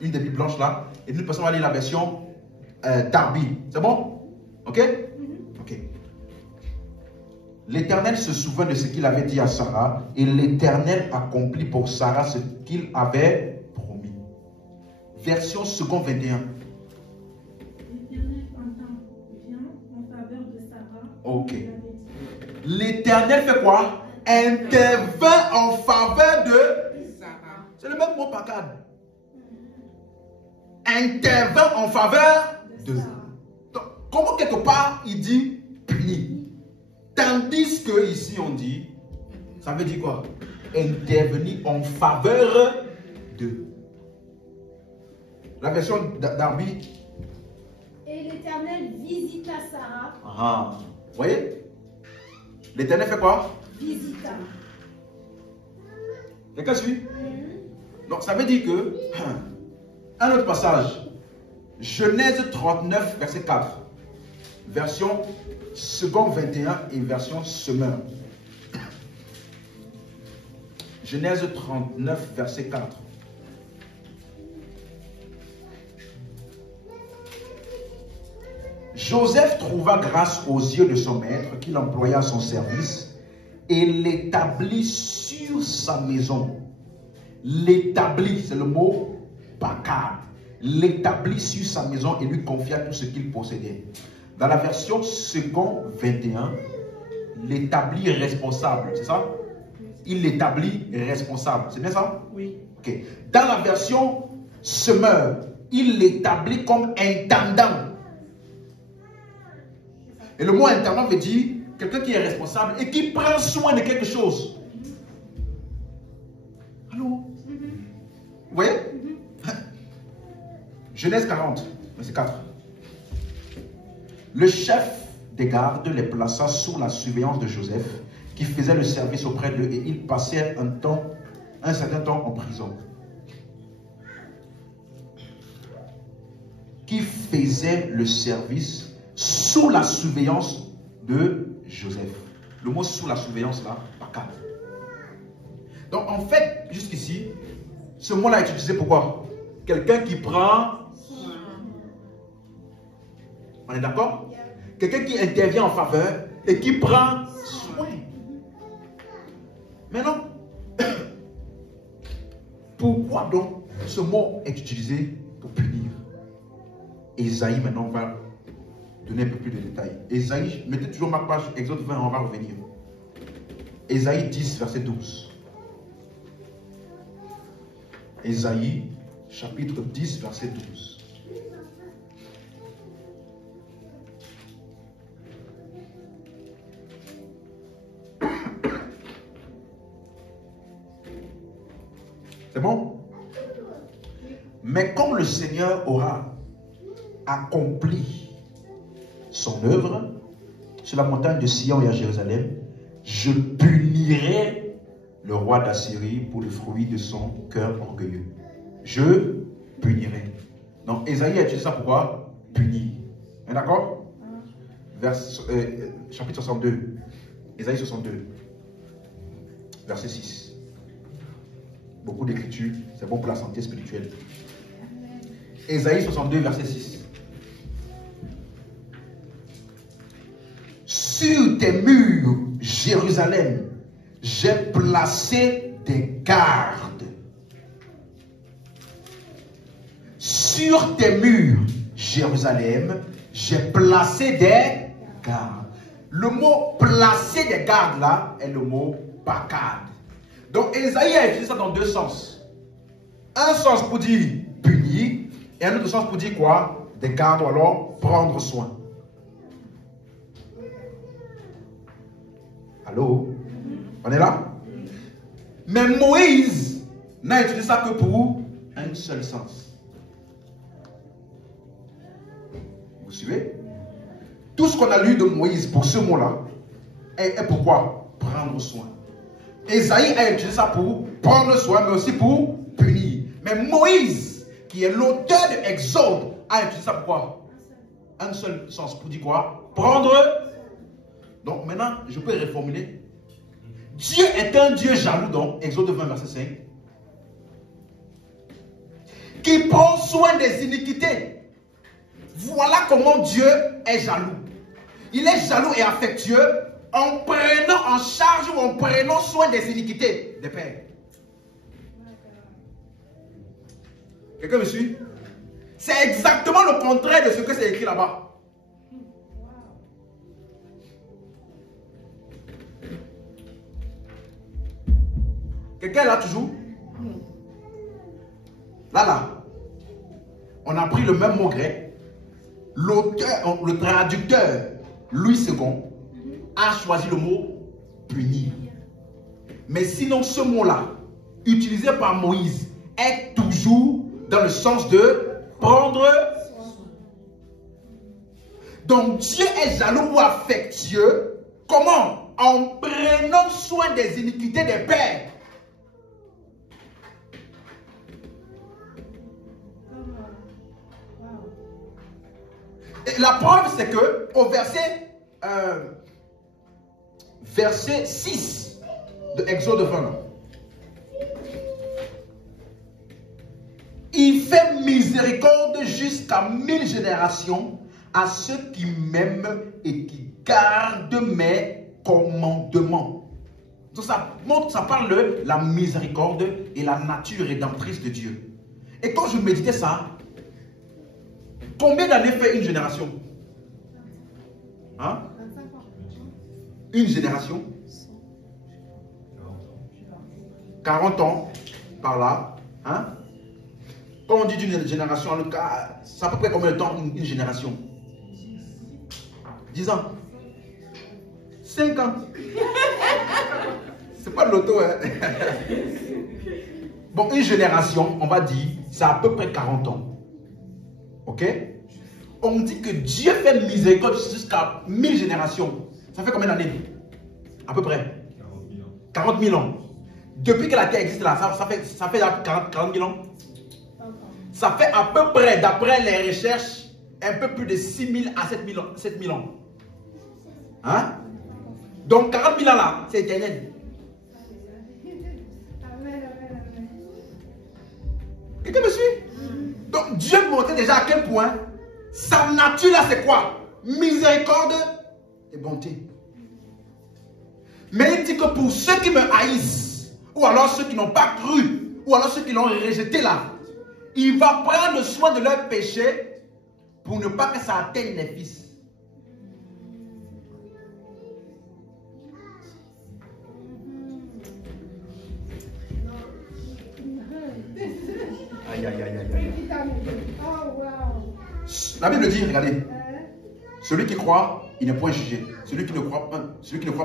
Une des Bibles blanches là. Et une personne va lire la version Darby. C'est bon? Ok? Ok. L'Éternel se souvint de ce qu'il avait dit à Sarah, et l'Éternel accomplit pour Sarah ce qu'il avait promis. Version second 21. L'Éternel intervient en faveur de Sarah. Ok. L'Éternel fait quoi? Intervint en faveur de Sarah. C'est le même mot pakad. Intervint en faveur de Sarah. Donc, comment quelque part il dit puni? Tandis que ici on dit, ça veut dire quoi? Intervenir en faveur de. La version d'Arby. Et l'Éternel visita Sarah. Vous voyez? L'Éternel fait quoi? Visita. Quelqu'un suit? Donc ça veut dire que, un autre passage, Genèse 39, verset 4. Version second 21 et version Semeur. Genèse 39, verset 4. Joseph trouva grâce aux yeux de son maître qu'il employa à son service et l'établit sur sa maison. l'établit, c'est le mot pakad, l'établit sur sa maison et lui confia tout ce qu'il possédait. Dans la version second 21, l'établit responsable, c'est ça? Il l'établit responsable, c'est bien ça? Oui. Ok. Dans la version semeur, il l'établit comme intendant. Et le mot intendant veut dire quelqu'un qui est responsable et qui prend soin de quelque chose. Allô? Vous voyez? Genèse 40, verset 4. Le chef des gardes les plaça sous la surveillance de Joseph, qui faisait le service auprès d'eux, et ils passèrent un certain temps en prison. Qui faisait le service sous la surveillance de Joseph. Le mot sous la surveillance là, pakad. Donc en fait, jusqu'ici, ce mot-là est utilisé pour quoi? Quelqu'un qui prend. On est d'accord? Quelqu'un qui intervient en faveur et qui prend soin. Maintenant, pourquoi donc ce mot est utilisé pour punir? Esaïe maintenant va donner un peu plus de détails. Esaïe, mettez toujours ma page, Exode 20, on va revenir. Esaïe 10, verset 12. Esaïe, chapitre 10, verset 12. C'est bon? Mais comme le Seigneur aura accompli son œuvre sur la montagne de Sion et à Jérusalem, je punirai le roi d'Assyrie pour le fruit de son cœur orgueilleux. Je punirai. Donc, Esaïe a utilisé ça pour quoi? Punir. D'accord? Chapitre 62. Esaïe 62. Verset 6. Beaucoup d'écritures, c'est bon pour la santé spirituelle. Esaïe 62, verset 6. Sur tes murs, Jérusalem, j'ai placé des gardes. Sur tes murs, Jérusalem, j'ai placé des gardes. Le mot placer des gardes là est le mot pakad. Donc Esaïe a utilisé ça dans deux sens. Un sens pour dire punir et un autre sens pour dire quoi? Des gardes ou alors prendre soin. Allô? On est là? Mais Moïse n'a utilisé ça que pour un seul sens. Vous suivez? Tout ce qu'on a lu de Moïse pour ce mot-là est pourquoi? Prendre soin. Esaïe a utilisé ça pour prendre soin, mais aussi pour punir. Mais Moïse, qui est l'auteur de Exode, a utilisé ça pour quoi? Un seul sens. Pour dire quoi? Prendre. Donc maintenant, je peux reformuler. Dieu est un Dieu jaloux, donc Exode 20, verset 5. Qui prend soin des iniquités. Voilà comment Dieu est jaloux. Il est jaloux et affectueux en prenant en charge ou en prenant soin des iniquités des pères. Quelqu'un me suit? C'est exactement le contraire de ce que c'est écrit là-bas. Quelqu'un est là toujours? Là. On a pris le même mot grec. L'auteur, le traducteur, Louis II, a choisi le mot punir. Mais sinon, ce mot-là, utilisé par Moïse, est toujours dans le sens de prendre. Donc, Dieu est jaloux ou affectueux. Comment? En prenant soin des iniquités des pères. Et la preuve, c'est que au verset 6 de Exode 20, il fait miséricorde jusqu'à 1000 générations à ceux qui m'aiment et qui gardent mes commandements. Donc ça montre, ça parle de la miséricorde et la nature rédemptrice de Dieu. Et quand je méditais ça, combien d'années fait une génération? Hein? Une génération? 40 ans par là. Hein? Quand on dit d'une génération, en tout cas, ça peut près combien de temps une génération? 10 ans. 5 ans. C'est pas de l'auto, hein? Bon, une génération, on va dire, c'est à peu près 40 ans. Ok? On dit que Dieu fait miséricorde jusqu'à 1000 générations. Ça fait combien d'années? À peu près 40 000 ans. Depuis que la terre existe là, ça fait 40 000 ans. Ça fait à peu près, d'après les recherches, un peu plus de 6 000 à 7 000 ans. Hein? Donc 40 000 ans là, c'est éternel. Quelqu'un me suit? Donc Dieu montrait déjà à quel point sa nature là c'est quoi? Miséricorde et bonté. Mais il dit que pour ceux qui me haïssent, ou alors ceux qui n'ont pas cru, ou alors ceux qui l'ont rejeté là, il va prendre soin de leurs péchés pour ne pas que ça atteigne les fils. Aïe, aïe, aïe, aïe. La Bible dit, regardez, celui qui croit, il n'est point jugé. Celui qui ne croit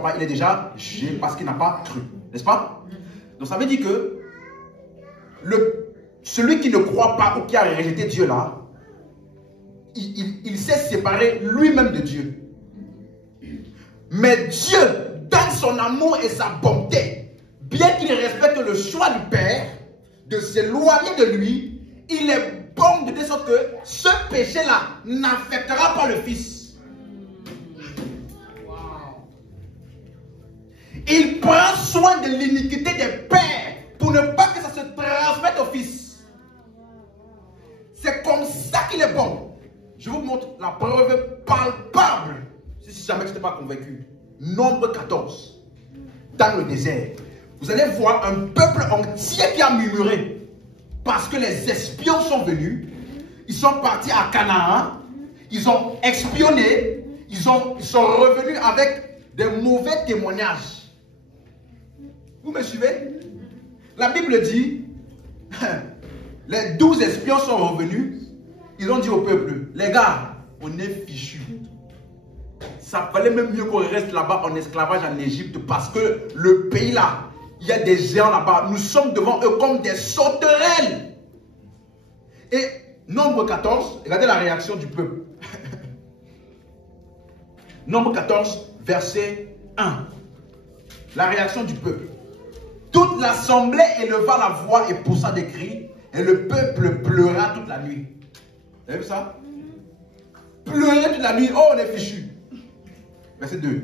pas, il est déjà jugé parce qu'il n'a pas cru. N'est-ce pas? Donc ça veut dire que celui qui ne croit pas ou qui a rejeté Dieu là, il s'est séparé lui-même de Dieu. Mais Dieu, dans son amour et sa bonté, bien qu'il respecte le choix du Père de s'éloigner de lui, il est bon de telle sorte que ce péché-là n'affectera pas le Fils. Il prend soin de l'iniquité des pères pour ne pas que ça se transmette au Fils. C'est comme ça qu'il est bon. Je vous montre la preuve palpable. Si jamais tu n'es pas convaincu. Nombre 14. Dans le désert. Vous allez voir un peuple entier qui a murmuré. Parce que les espions sont venus. Ils sont partis à Canaan. Ils ont espionné. Ils sont revenus avec des mauvais témoignages. Vous me suivez? La Bible dit, les 12 espions sont revenus. Ils ont dit au peuple, les gars, on est fichus. Ça fallait même mieux qu'on reste là-bas en esclavage en Égypte parce que le pays là, il y a des géants là-bas. Nous sommes devant eux comme des sauterelles. Et Nombre 14, regardez la réaction du peuple. Nombre 14, verset 1. La réaction du peuple. Toute l'assemblée éleva la voix et poussa des cris, et le peuple pleura toute la nuit. Vous avez vu ça? Pleurer toute la nuit, oh on est fichu. Verset 2.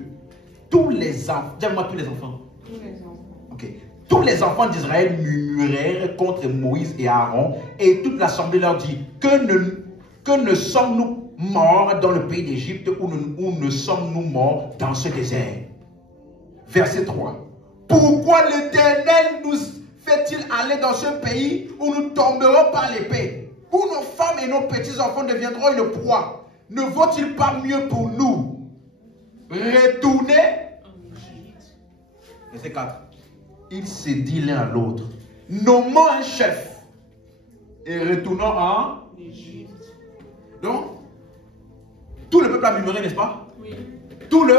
Tous les enfants, dis-moi tous les enfants. Tous les enfants. Ok. Tous les enfants d'Israël murmurèrent contre Moïse et Aaron, et toute l'assemblée leur dit, que ne sommes-nous morts dans le pays d'Égypte ou ne sommes-nous morts dans ce désert? Verset 3. Pourquoi l'Éternel nous fait-il aller dans ce pays où nous tomberons par l'épée, où nos femmes et nos petits-enfants deviendront une proie? Ne vaut-il pas mieux pour nous retourner? Verset 4. Ils se disent l'un à l'autre, nommons un chef et retournons en Égypte. Donc, tout le peuple a murmuré, n'est-ce pas? Oui. Tout le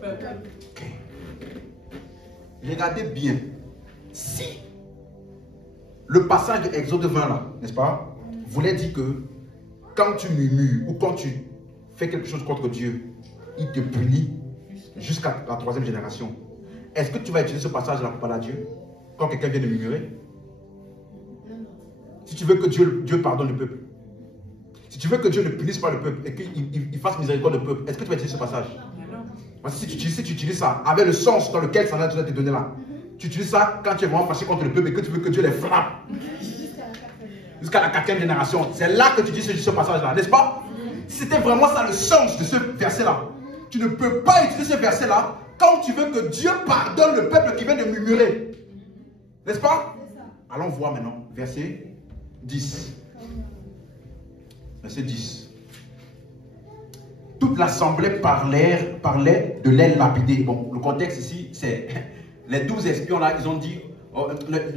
peuple. Okay. Regardez bien. Si le passage de Exode 20 là, n'est-ce pas, voulait dire que quand tu murmures ou quand tu fais quelque chose contre Dieu, il te punit jusqu'à la 3e génération. Est-ce que tu vas utiliser ce passage-là pour parler à Dieu quand quelqu'un vient de murmurer? Si tu veux que Dieu pardonne le peuple, si tu veux que Dieu ne punisse pas le peuple et qu'il fasse miséricorde au peuple, est-ce que tu vas utiliser ce passage? Parce que si tu utilises ça avec le sens dans lequel ça a été donné là, tu utilises ça quand tu es vraiment fâché contre le peuple et que tu veux que Dieu les frappe jusqu'à la 4e génération. C'est là que tu utilises ce passage-là, n'est-ce pas? Si c'était vraiment ça le sens de ce verset-là, tu ne peux pas utiliser ce verset-là quand tu veux que Dieu pardonne le peuple qui vient de murmurer. N'est-ce pas? Allons voir maintenant. Verset 10. Verset 10. Toute l'assemblée parlait de les lapider. Bon, le contexte ici, c'est les 12 espions là, ils ont dit,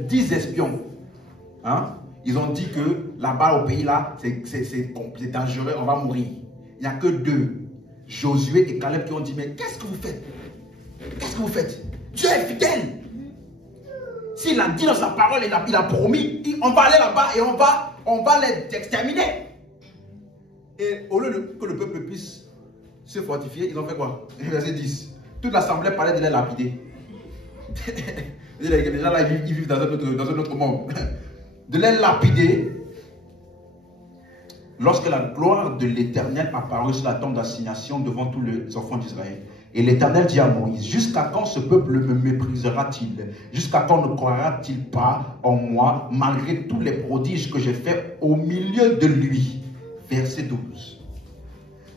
10 espions, hein, ils ont dit que là-bas au pays là, c'est dangereux, on va mourir. Il n'y a que 2, Josué et Caleb, qui ont dit, mais qu'est-ce que vous faites? Qu'est-ce que vous faites? Dieu est fidèle. S'il a dit dans sa parole, il a promis, on va aller là-bas et on va les exterminer. Et au lieu que le peuple puisse se fortifier, ils ont fait quoi? Verset 10. Toute l'assemblée parlait de les lapider. Les gens là, ils vivent dans un autre monde. De les lapider. Lorsque la gloire de l'Éternel apparut sur la tente d'assignation devant tous les enfants d'Israël. Et l'Éternel dit à Moïse, jusqu'à quand ce peuple me méprisera-t-il? Jusqu'à quand ne croira-t-il pas en moi, malgré tous les prodiges que j'ai faits au milieu de lui? Verset 12.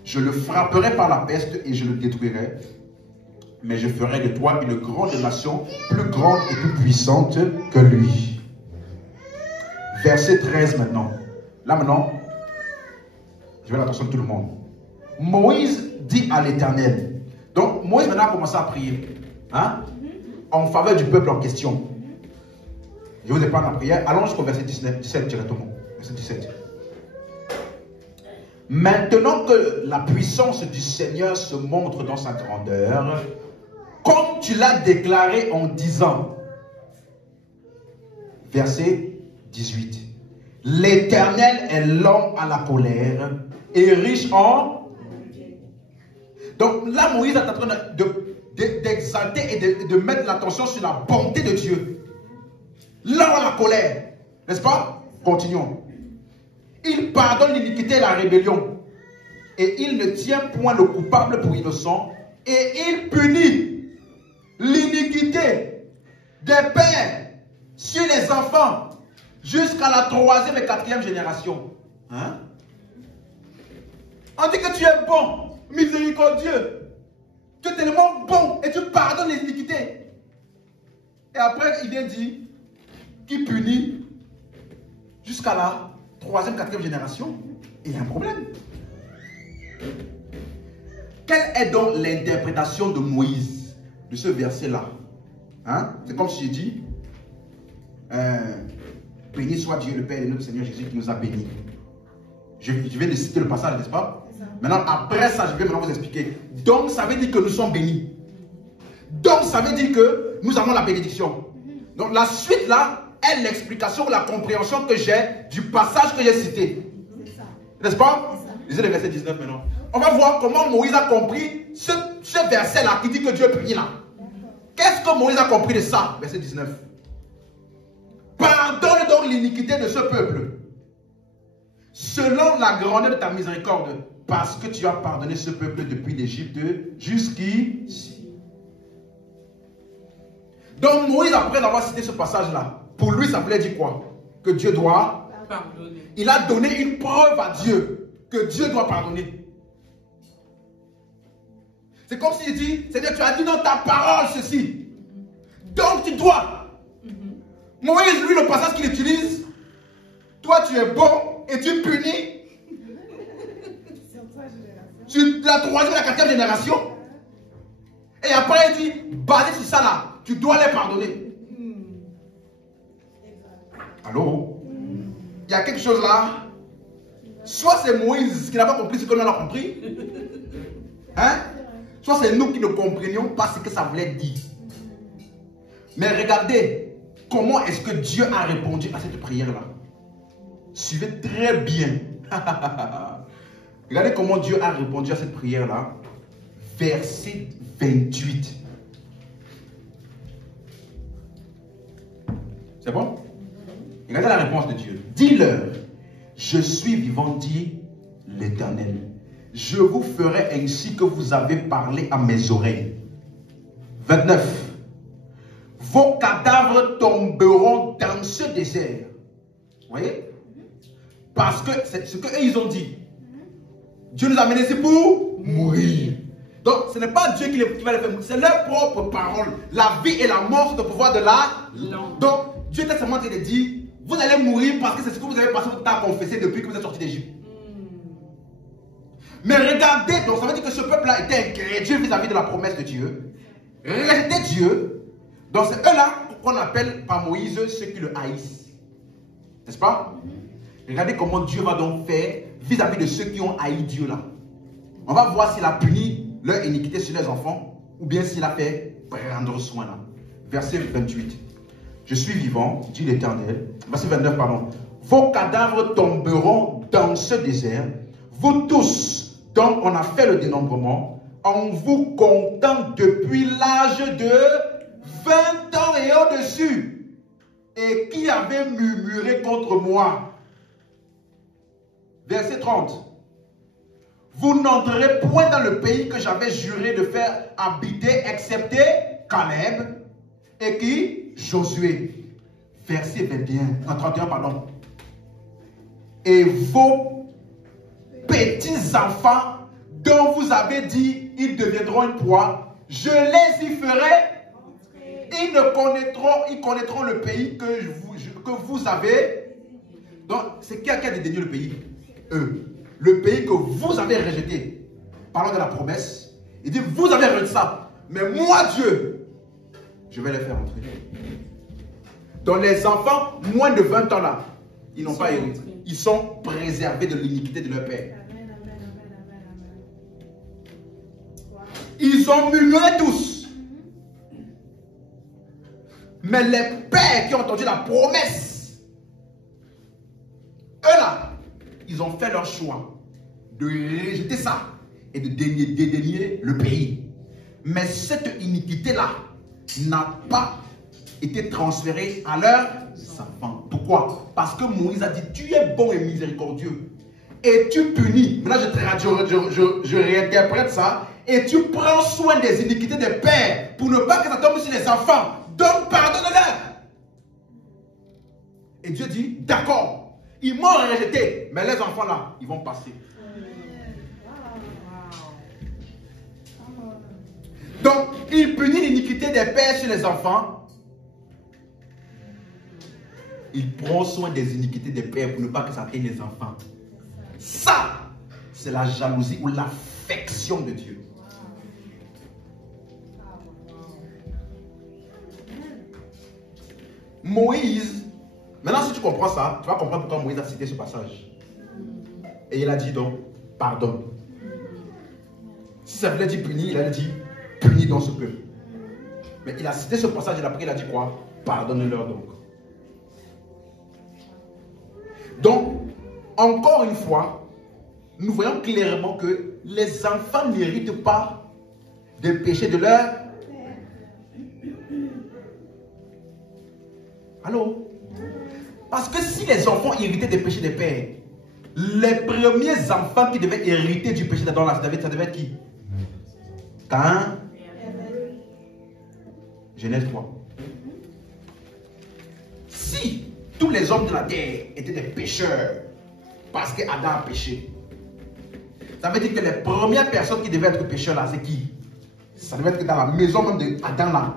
Je le frapperai par la peste et je le détruirai, mais je ferai de toi une grande nation, plus grande et plus puissante que lui. Verset 13 maintenant. Là maintenant, je veux l'attention de tout le monde. Moïse dit à l'Éternel. Donc Moïse maintenant a commencé à prier, hein, en faveur du peuple en question. Je vous épargne la prière. Allons jusqu'au verset 17 directement. Verset 17. Maintenant que la puissance du Seigneur se montre dans sa grandeur, comme tu l'as déclaré en disant, verset 18, l'Éternel est lent à la colère et riche en... Donc là, Moïse est en train d'exalter et de mettre l'attention sur la bonté de Dieu. Lent à la colère, n'est-ce pas? Continuons. Il pardonne l'iniquité et la rébellion. Et il ne tient point le coupable pour innocent. Et il punit l'iniquité des pères sur les enfants jusqu'à la 3e et 4e génération. Hein? On dit que tu es bon, miséricordieux. Tu es tellement bon et tu pardonnes les iniquités. Et après, il vient dire qu'il punit jusqu'à la 3e, 4e génération. Et il y a un problème. Quelle est donc l'interprétation de Moïse de ce verset-là? Hein? C'est comme si j'ai dit, béni soit Dieu le Père de notre Seigneur Jésus qui nous a bénis. Je viens de citer le passage, n'est-ce pas? Maintenant, après ça, je vais maintenant vous expliquer. Donc, ça veut dire que nous sommes bénis. Donc, ça veut dire que nous avons la bénédiction. Donc, la suite là est l'explication ou la compréhension que j'ai du passage que j'ai cité. N'est-ce pas? Lisez le verset 19 maintenant. On va voir comment Moïse a compris ce verset-là qui dit que Dieu punit là. Qu'est-ce que Moïse a compris de ça? Verset 19. Pardonne donc l'iniquité de ce peuple, selon la grandeur de ta miséricorde, parce que tu as pardonné ce peuple depuis l'Égypte jusqu'ici. Donc Moïse, après avoir cité ce passage-là, pour lui, ça voulait dire quoi? Que Dieu doit pardonner. Il a donné une preuve à Dieu que Dieu doit pardonner. C'est comme s'il dit, Seigneur, tu as dit dans ta parole ceci. Donc tu dois. Moïse, lui, le passage qu'il utilise, toi tu es bon et tu punis sur la 3e et la 4e génération. Et après il dit, basé sur ça là, tu dois les pardonner. Allô? Il y a quelque chose là. Soit c'est Moïse qui n'a pas compris ce que nous avons compris. Hein? Soit c'est nous qui ne comprenions pas ce que ça voulait dire. Mais regardez comment est-ce que Dieu a répondu à cette prière-là. Suivez très bien. Regardez comment Dieu a répondu à cette prière-là. Verset 28. C'est bon? Regardez la réponse de Dieu. Dis-leur, je suis vivant, dit l'Éternel. Je vous ferai ainsi que vous avez parlé à mes oreilles. 29. Vos cadavres tomberont dans ce désert. Vous voyez? Parce que c'est ce qu'eux ils ont dit. Dieu nous a menés ici pour mourir. Donc, ce n'est pas Dieu qui va les faire mourir, c'est leur propre parole. La vie et la mort sont au pouvoir de la langue. Donc, Dieu était seulement en train de dire, vous allez mourir parce que c'est ce que vous avez passé votre temps à confesser depuis que vous êtes sortis d'Égypte. Mais regardez, donc ça veut dire que ce peuple-là était incrédule vis-à-vis de la promesse de Dieu. Rejetait Dieu. Donc c'est eux-là qu'on appelle par Moïse ceux qui le haïssent. N'est-ce pas? Regardez comment Dieu va donc faire vis-à-vis de ceux qui ont haï Dieu là. On va voir s'il a puni leur iniquité sur les enfants ou bien s'il a fait prendre soin là. Verset 28. Je suis vivant, dit l'Éternel. Verset 29, pardon. Vos cadavres tomberont dans ce désert. Vous tous dont on a fait le dénombrement, en vous comptant depuis l'âge de 20 ans et au-dessus, et qui avait murmuré contre moi. Verset 30. Vous n'entrerez point dans le pays que j'avais juré de faire habiter, excepté Caleb, et qui? Josué. Verset 31, pardon. Et vos petits-enfants dont vous avez dit ils deviendront une proie, je les y ferai. Ils connaîtront le pays que vous avez. Donc, c'est qui a dédaigné le pays? Eux. Le pays que vous avez rejeté. Parlons de la promesse. Il dit, vous avez rejeté ça. Mais moi, Dieu, je vais les faire entrer. Donc, les enfants, moins de 20 ans là, ils n'ont pas hérité. Ils sont préservés de l'iniquité de leur père. Ils ont murmuré tous. Mais les pères qui ont entendu la promesse, eux là, ils ont fait leur choix de rejeter ça et de dédaigner le pays. Mais cette iniquité-là n'a pas été transférée à leurs enfants. Pourquoi? Parce que Moïse a dit, tu es bon et miséricordieux. Et tu punis. Maintenant, je réinterprète ça. Et tu prends soin des iniquités des pères pour ne pas que ça tombe sur les enfants. Donc, pardonne-leur. Et Dieu dit, d'accord, ils m'ont rejeté, mais les enfants là, ils vont passer. Donc, il punit l'iniquité des pères sur les enfants. Il prend soin des iniquités des pères pour ne pas que ça atteigne les enfants. Ça, c'est la jalousie ou l'affection de Dieu. Moïse, maintenant si tu comprends ça, tu vas comprendre pourquoi Moïse a cité ce passage. Et il a dit donc, pardonne. Si ça voulait dire punir, il a dit, punis dans ce peuple. Mais il a cité ce passage et après il a dit quoi? Pardonne-leur donc. Donc, encore une fois, nous voyons clairement que les enfants n'héritent pas des péchés de leur... Allô? Parce que si les enfants héritaient des péchés des pères, les premiers enfants qui devaient hériter du péché d'Adam, ça devait être qui? Caïn. Genèse 3. Si tous les hommes de la terre étaient des pécheurs, parce qu'Adam a péché, ça veut dire que les premières personnes qui devaient être pécheurs là, c'est qui? Ça devait être dans la maison même d'Adam là.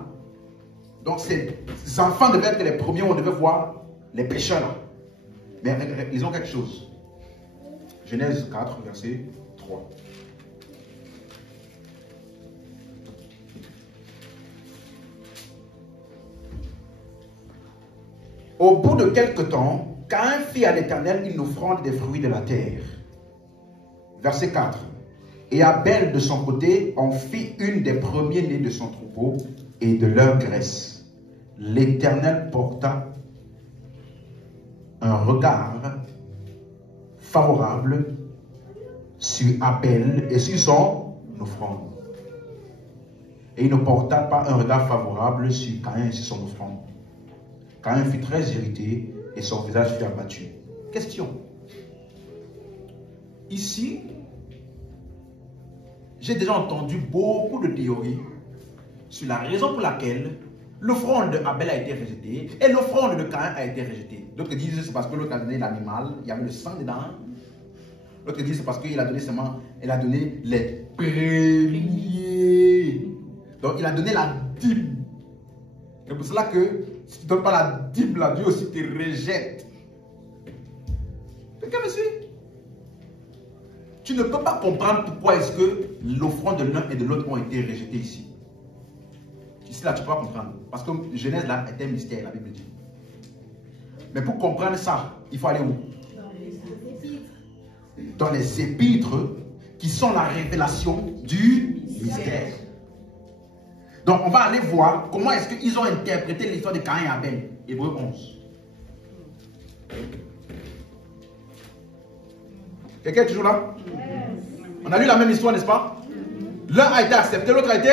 Donc ces enfants devaient être les premiers où on devait voir les pécheurs là. Mais ils ont quelque chose. Genèse 4, verset 3. Au bout de quelque temps, Caïn fit à l'Éternel une offrande des fruits de la terre. Verset 4. Et Abel de son côté en fit une des premiers-nés de son troupeau et de leur graisse. L'Éternel porta un regard favorable sur Abel et sur son offrande. Et il ne porta pas un regard favorable sur Caïn et sur son offrande. Caïn fut très irrité et son visage fut abattu. Question. Ici, j'ai déjà entendu beaucoup de théories sur la raison pour laquelle l'offrande d'Abel a été rejetée et l'offrande de Caïn a été rejetée. D'autres disent que c'est parce que l'autre a donné l'animal, il y avait le sang dedans. L'autre disent que c'est parce qu'il a donné seulement il a donné les premiers. Donc il a donné la dîme. C'est pour cela que si tu ne donnes pas la dîme, là, Dieu aussi te rejette. Quelqu'un me suit? Tu ne peux pas comprendre pourquoi est-ce que l'offrande de l'un et de l'autre ont été rejetées ici. Ici, là, tu ne peux pas comprendre. Parce que Genèse, là, est un mystère, la Bible dit. Mais pour comprendre ça, il faut aller où? Dans les épîtres qui sont la révélation du mystère. Donc, on va aller voir comment est-ce qu'ils ont interprété l'histoire de Caïn et Abel. Hébreux 11. Quelqu'un est toujours là? On a lu la même histoire, n'est-ce pas? L'un a été accepté, l'autre a été...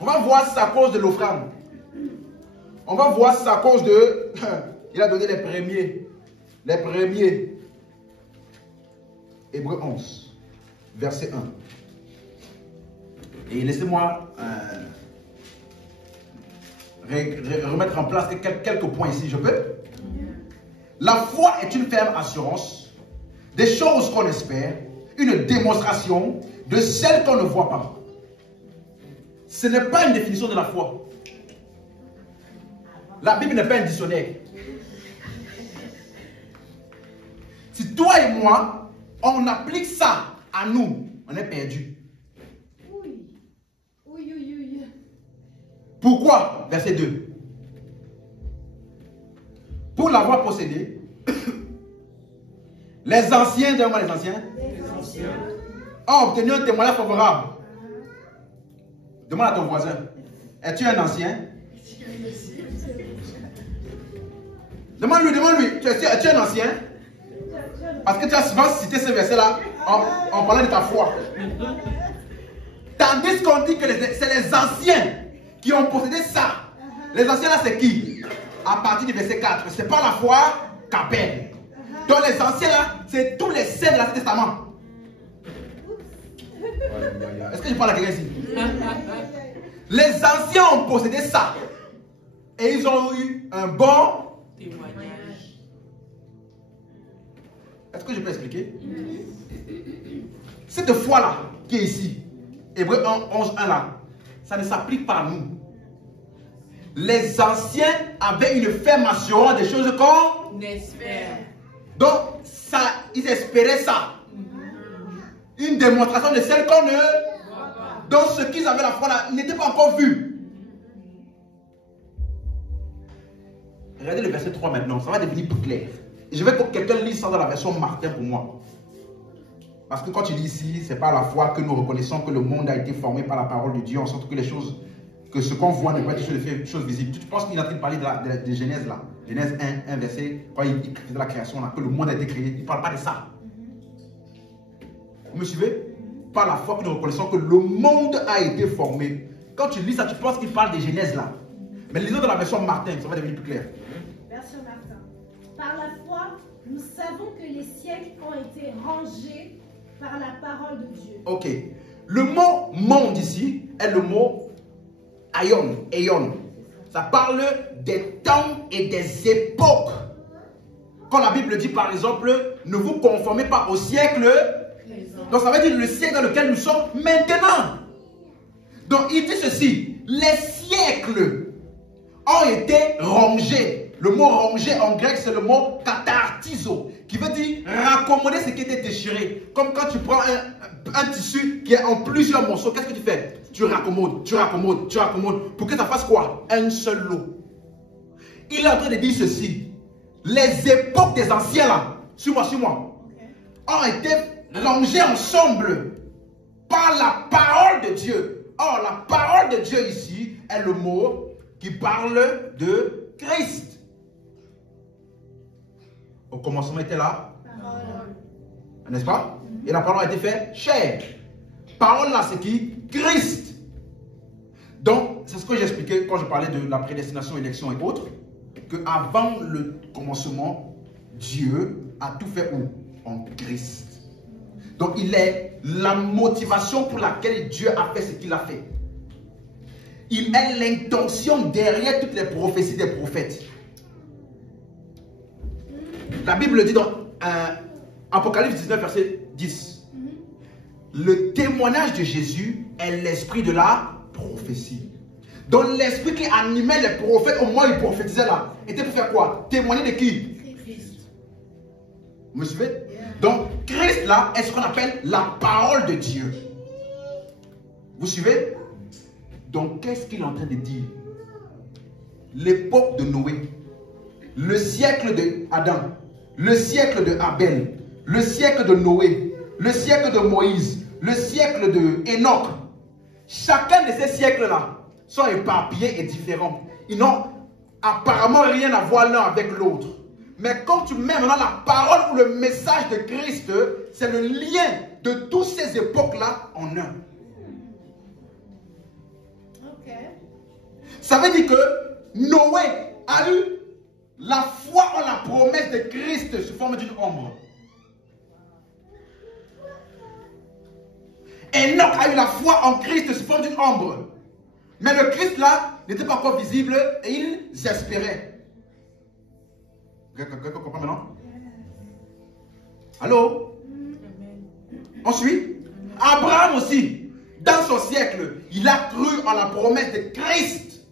On va voir si c'est à cause de l'offrande. On va voir si c'est à cause de... Il a donné les premiers. Les premiers. Hébreux 11, verset 1. Et laissez-moi remettre en place quelques points ici, je peux? La foi est une ferme assurance des choses qu'on espère, une démonstration de celles qu'on ne voit pas. Ce n'est pas une définition de la foi. La Bible n'est pas un dictionnaire. Si toi et moi, on applique ça à nous, on est perdu. Pourquoi? Verset 2. Pour l'avoir possédé, les anciens, dis-moi les anciens, ont obtenu un témoignage favorable. Demande à ton voisin, es-tu un ancien? Demande-lui, es-tu un ancien? Parce que tu as souvent cité ce verset-là en parlant de ta foi. Tandis qu'on dit que c'est les anciens qui ont possédé ça. Les anciens là, c'est qui? À partir du verset 4. C'est pas la foi qu'Abel. Donc les anciens là, c'est tous les saints de l'Ancien Testament. Est-ce que je parle à quelqu'un ici? Les anciens ont possédé ça. Et ils ont eu un bon témoignage. Est-ce que je peux expliquer? Cette foi-là qui est ici, Hébreux 11:1 là, ça ne s'applique pas à nous. Les anciens avaient une ferme assurance des choses qu'on espère. Donc, ça, ils espéraient ça. Une démonstration de celle qu'on ne voit pas. Donc, ce qu'ils avaient la foi là, n'était pas encore vu. Regardez le verset 3 maintenant, ça va devenir plus clair. Et je vais que quelqu'un lise ça dans la version Martin pour moi. Parce que quand tu lis ici, c'est par la foi que nous reconnaissons que le monde a été formé par la parole de Dieu, en sorte que les choses, que ce qu'on voit ne peut pas être des choses visibles. Tu penses qu'il est en train de parler de Genèse là, Genèse 1 verset, quand il faisait la création là, que le monde a été créé, il ne parle pas de ça. Vous me suivez? Par la foi que nous reconnaissons que le monde a été formé. Quand tu lis ça, tu penses qu'il parle de Genèse là. Mais lisons dans la version Martin, ça va devenir plus clair. Version Martin. Par la foi, nous savons que les siècles ont été rangés par la parole de Dieu. Ok. Le mot monde ici est le mot aion. Ça parle des temps et des époques. Quand la Bible dit par exemple, ne vous conformez pas au siècle. Donc ça veut dire le siècle dans lequel nous sommes maintenant. Donc il dit ceci, les siècles ont été rongés. Le mot rongé en grec c'est le mot katartizo, qui veut dire raccommoder ce qui était déchiré. Comme quand tu prends un tissu qui est en plusieurs morceaux, qu'est-ce que tu fais? Tu raccommodes, tu raccommodes, tu raccommodes, pour que ça fasse quoi? Un seul lot. Il est en train de dire ceci, les époques des anciens là, suis-moi, ont été rangées ensemble par la parole de Dieu. Or, la parole de Dieu ici est le mot qui parle de Christ. Au commencement était là, n'est-ce pas? Et la parole a été faite chair. Parole là, c'est qui? Christ. Donc, c'est ce que j'expliquais quand je parlais de la prédestination, élection et autres, que avant le commencement, Dieu a tout fait où? En Christ. Donc, il est la motivation pour laquelle Dieu a fait ce qu'il a fait. Il est l'intention derrière toutes les prophéties des prophètes. La Bible dit dans Apocalypse 19, verset 10. le témoignage de Jésus est l'esprit de la prophétie. Donc l'esprit qui animait les prophètes, au moment où ils prophétisaient là, était pour faire quoi? Témoigner de qui? Christ. Vous me suivez? Donc Christ là est ce qu'on appelle la parole de Dieu. Vous suivez? Donc qu'est-ce qu'il est en train de dire? L'époque de Noé, le siècle de Adam, le siècle de Abel, le siècle de Noé, le siècle de Moïse, le siècle de Enoch, chacun de ces siècles-là sont éparpillés et différents. Ils n'ont apparemment rien à voir l'un avec l'autre. Mais quand tu mets maintenant la parole ou le message de Christ, c'est le lien de toutes ces époques-là en un. Ok. Ça veut dire que Noé a eu la foi en la promesse de Christ sous forme d'une ombre. Enoch a eu la foi en Christ sous forme d'une ombre. Mais le Christ là n'était pas encore visible et ils espéraient. Quelqu'un comprend maintenant? Allô? On suit? Abraham aussi, dans son siècle, il a cru en la promesse de Christ.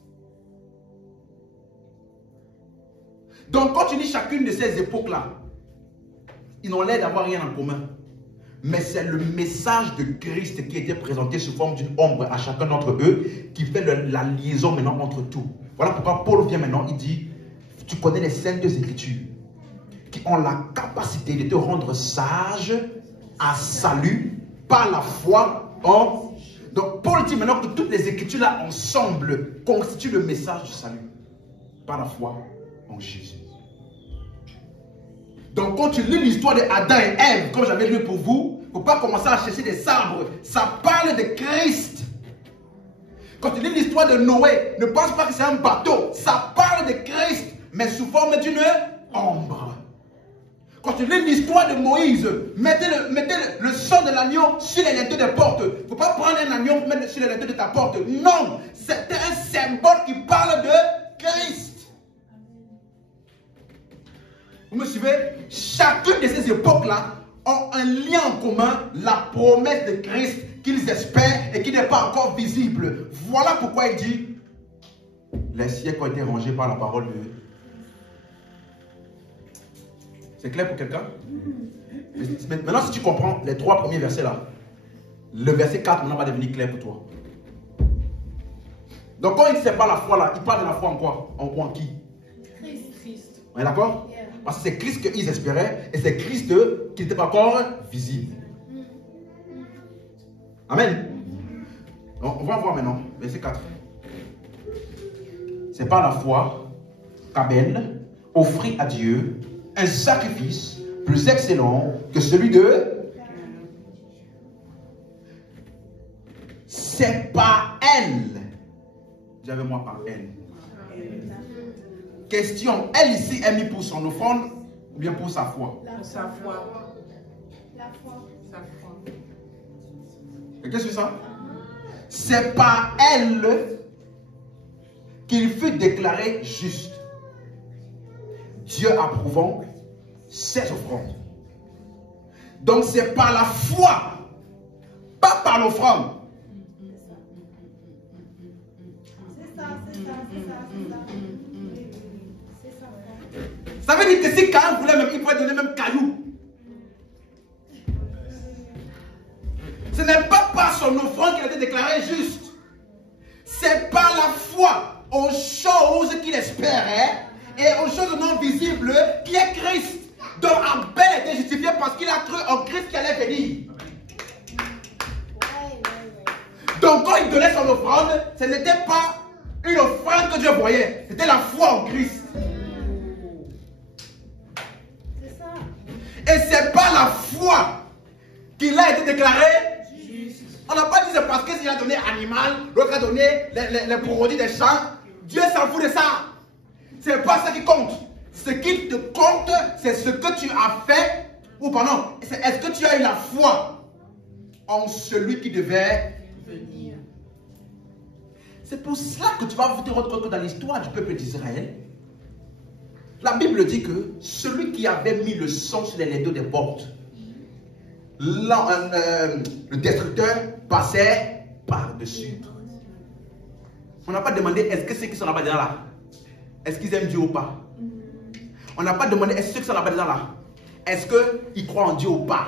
Donc quand tu lis chacune de ces époques-là, ils n'ont l'air d'avoir rien en commun. Mais c'est le message de Christ qui a été présenté sous forme d'une ombre à chacun d'entre eux qui fait la liaison maintenant entre tout. Voilà pourquoi Paul vient maintenant, il dit, tu connais les saintes écritures qui ont la capacité de te rendre sage à salut par la foi en... Donc Paul dit maintenant que toutes les écritures là ensemble constituent le message du salut par la foi en Jésus. Donc quand tu lis l'histoire d'Adam et Ève, comme j'avais lu pour vous, il ne faut pas commencer à chercher des sabres. Ça parle de Christ. Quand tu lis l'histoire de Noé, ne pense pas que c'est un bateau. Ça parle de Christ, mais sous forme d'une ombre. Quand tu lis l'histoire de Moïse, mettez le sang de l'agneau sur les linteaux des portes. Il ne faut pas prendre un agneau et mettre sur les linteaux de ta porte. Non, c'était un symbole qui parle de Christ. Vous me suivez? Chacune de ces époques-là ont un lien en commun, la promesse de Christ qu'ils espèrent et qui n'est pas encore visible. Voilà pourquoi il dit, les siècles ont été rangés par la parole de Dieu. C'est clair pour quelqu'un? Maintenant, si tu comprends les 3 premiers versets là, le verset 4 maintenant va devenir clair pour toi. Donc quand il ne sait pas la foi là, il parle de la foi en quoi? En qui? Christ. On est d'accord? Yeah. Parce que c'est Christ qu'ils espéraient et c'est Christ qui n'était pas encore visible. Amen. Donc, on va voir maintenant, verset 4. C'est par la foi qu'Abel offrit à Dieu un sacrifice plus excellent que celui de... C'est par elle. J'avais moi par elle. Question, elle ici est mise pour son offrande ou bien pour sa foi? Sa foi. La foi. Sa foi. Et qu'est-ce que c'est ça? C'est par elle qu'il fut déclaré juste, Dieu approuvant ses offrandes. Donc c'est par la foi, pas par l'offrande. Ça veut dire que si Caïn voulait même, il pourrait donner même caillou. Ce n'est pas par son offrande qu'il a été déclaré juste. C'est par la foi aux choses qu'il espérait et aux choses non visibles qui est Christ. Donc Abel a été justifié parce qu'il a cru en Christ qui allait venir. Donc quand il donnait son offrande, ce n'était pas une offrande que Dieu voyait. C'était la foi en Christ. Et c'est pas la foi qu'il a été déclaré juste. On n'a pas dit c'est parce qu'il a donné animal, l'autre a donné les produits des champs. Dieu s'en fout de ça. C'est pas ça qui compte. Ce qui te compte, c'est ce que tu as fait. Ou pardon, est-ce que tu as eu la foi en celui qui devait venir. C'est pour cela que tu vas te rendre compte que dans l'histoire du peuple d'Israël, la Bible dit que celui qui avait mis le sang sur les linteaux des portes, le destructeur passait par-dessus. On n'a pas demandé est-ce que ceux qui sont là-bas dedans là, est-ce qu'ils aiment Dieu ou pas? On n'a pas demandé est-ce que ceux qui sont là-bas dedans là, est-ce qu'ils croient en Dieu ou pas?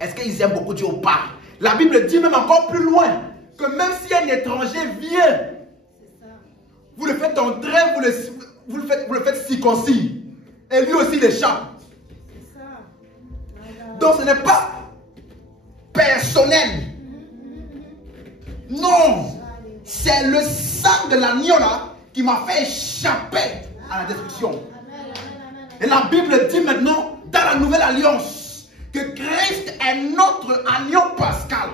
Est-ce qu'ils aiment beaucoup Dieu ou pas? La Bible dit même encore plus loin que même si un étranger vient, vous le faites entrer, vous le faites circoncis. Et lui aussi il échappe. Donc ce n'est pas personnel. Non. C'est le sang de l'agneau là qui m'a fait échapper à la destruction. Et la Bible dit maintenant dans la nouvelle alliance que Christ est notre agneau pascal.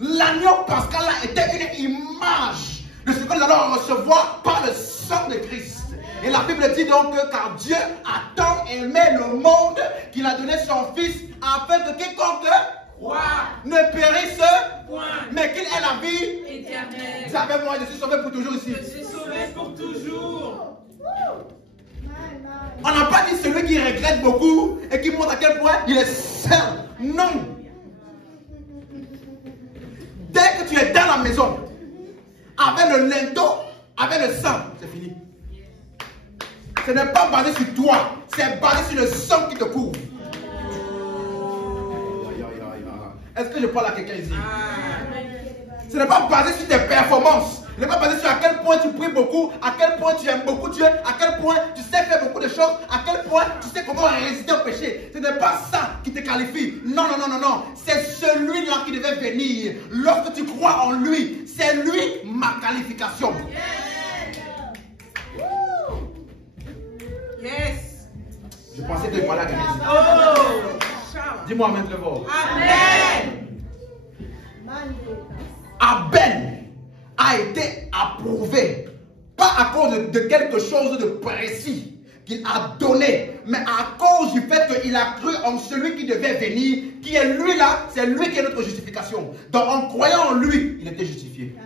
L'agneau pascal là était une image de ce que nous allons recevoir par le sang de Christ. Et la Bible dit donc que car Dieu a tant aimé le monde qu'il a donné son Fils afin que quiconque ne périsse point, mais qu'il ait la vie éternelle. Dis avec moi, je suis sauvé pour toujours ici. Je suis sauvé pour toujours. On n'a pas dit celui qui regrette beaucoup et qui montre à quel point il est saint. Non. Dès que tu es dans la maison, avec le linteau, avec le sang, c'est fini. Ce n'est pas basé sur toi, c'est basé sur le sang qui te couvre. Est-ce que je parle à quelqu'un ici? Ce n'est pas basé sur tes performances. Ce n'est pas basé sur à quel point tu pries beaucoup, à quel point tu aimes beaucoup Dieu, à quel point tu sais faire beaucoup de choses, à quel point tu sais comment résister au péché. Ce n'est pas ça qui te qualifie. Non, non, non, non, non. C'est celui-là qui devait venir. Lorsque tu crois en lui, c'est lui ma qualification. Yes. Je pensais que je parlais à quelqu'un ici. Oh. Dis-moi amen très fort. Amen. Abel a été approuvé, pas à cause de quelque chose de précis qu'il a donné, mais à cause du fait qu'il a cru en celui qui devait venir, qui est lui là, c'est lui qui est notre justification. Donc en croyant en lui, il était justifié.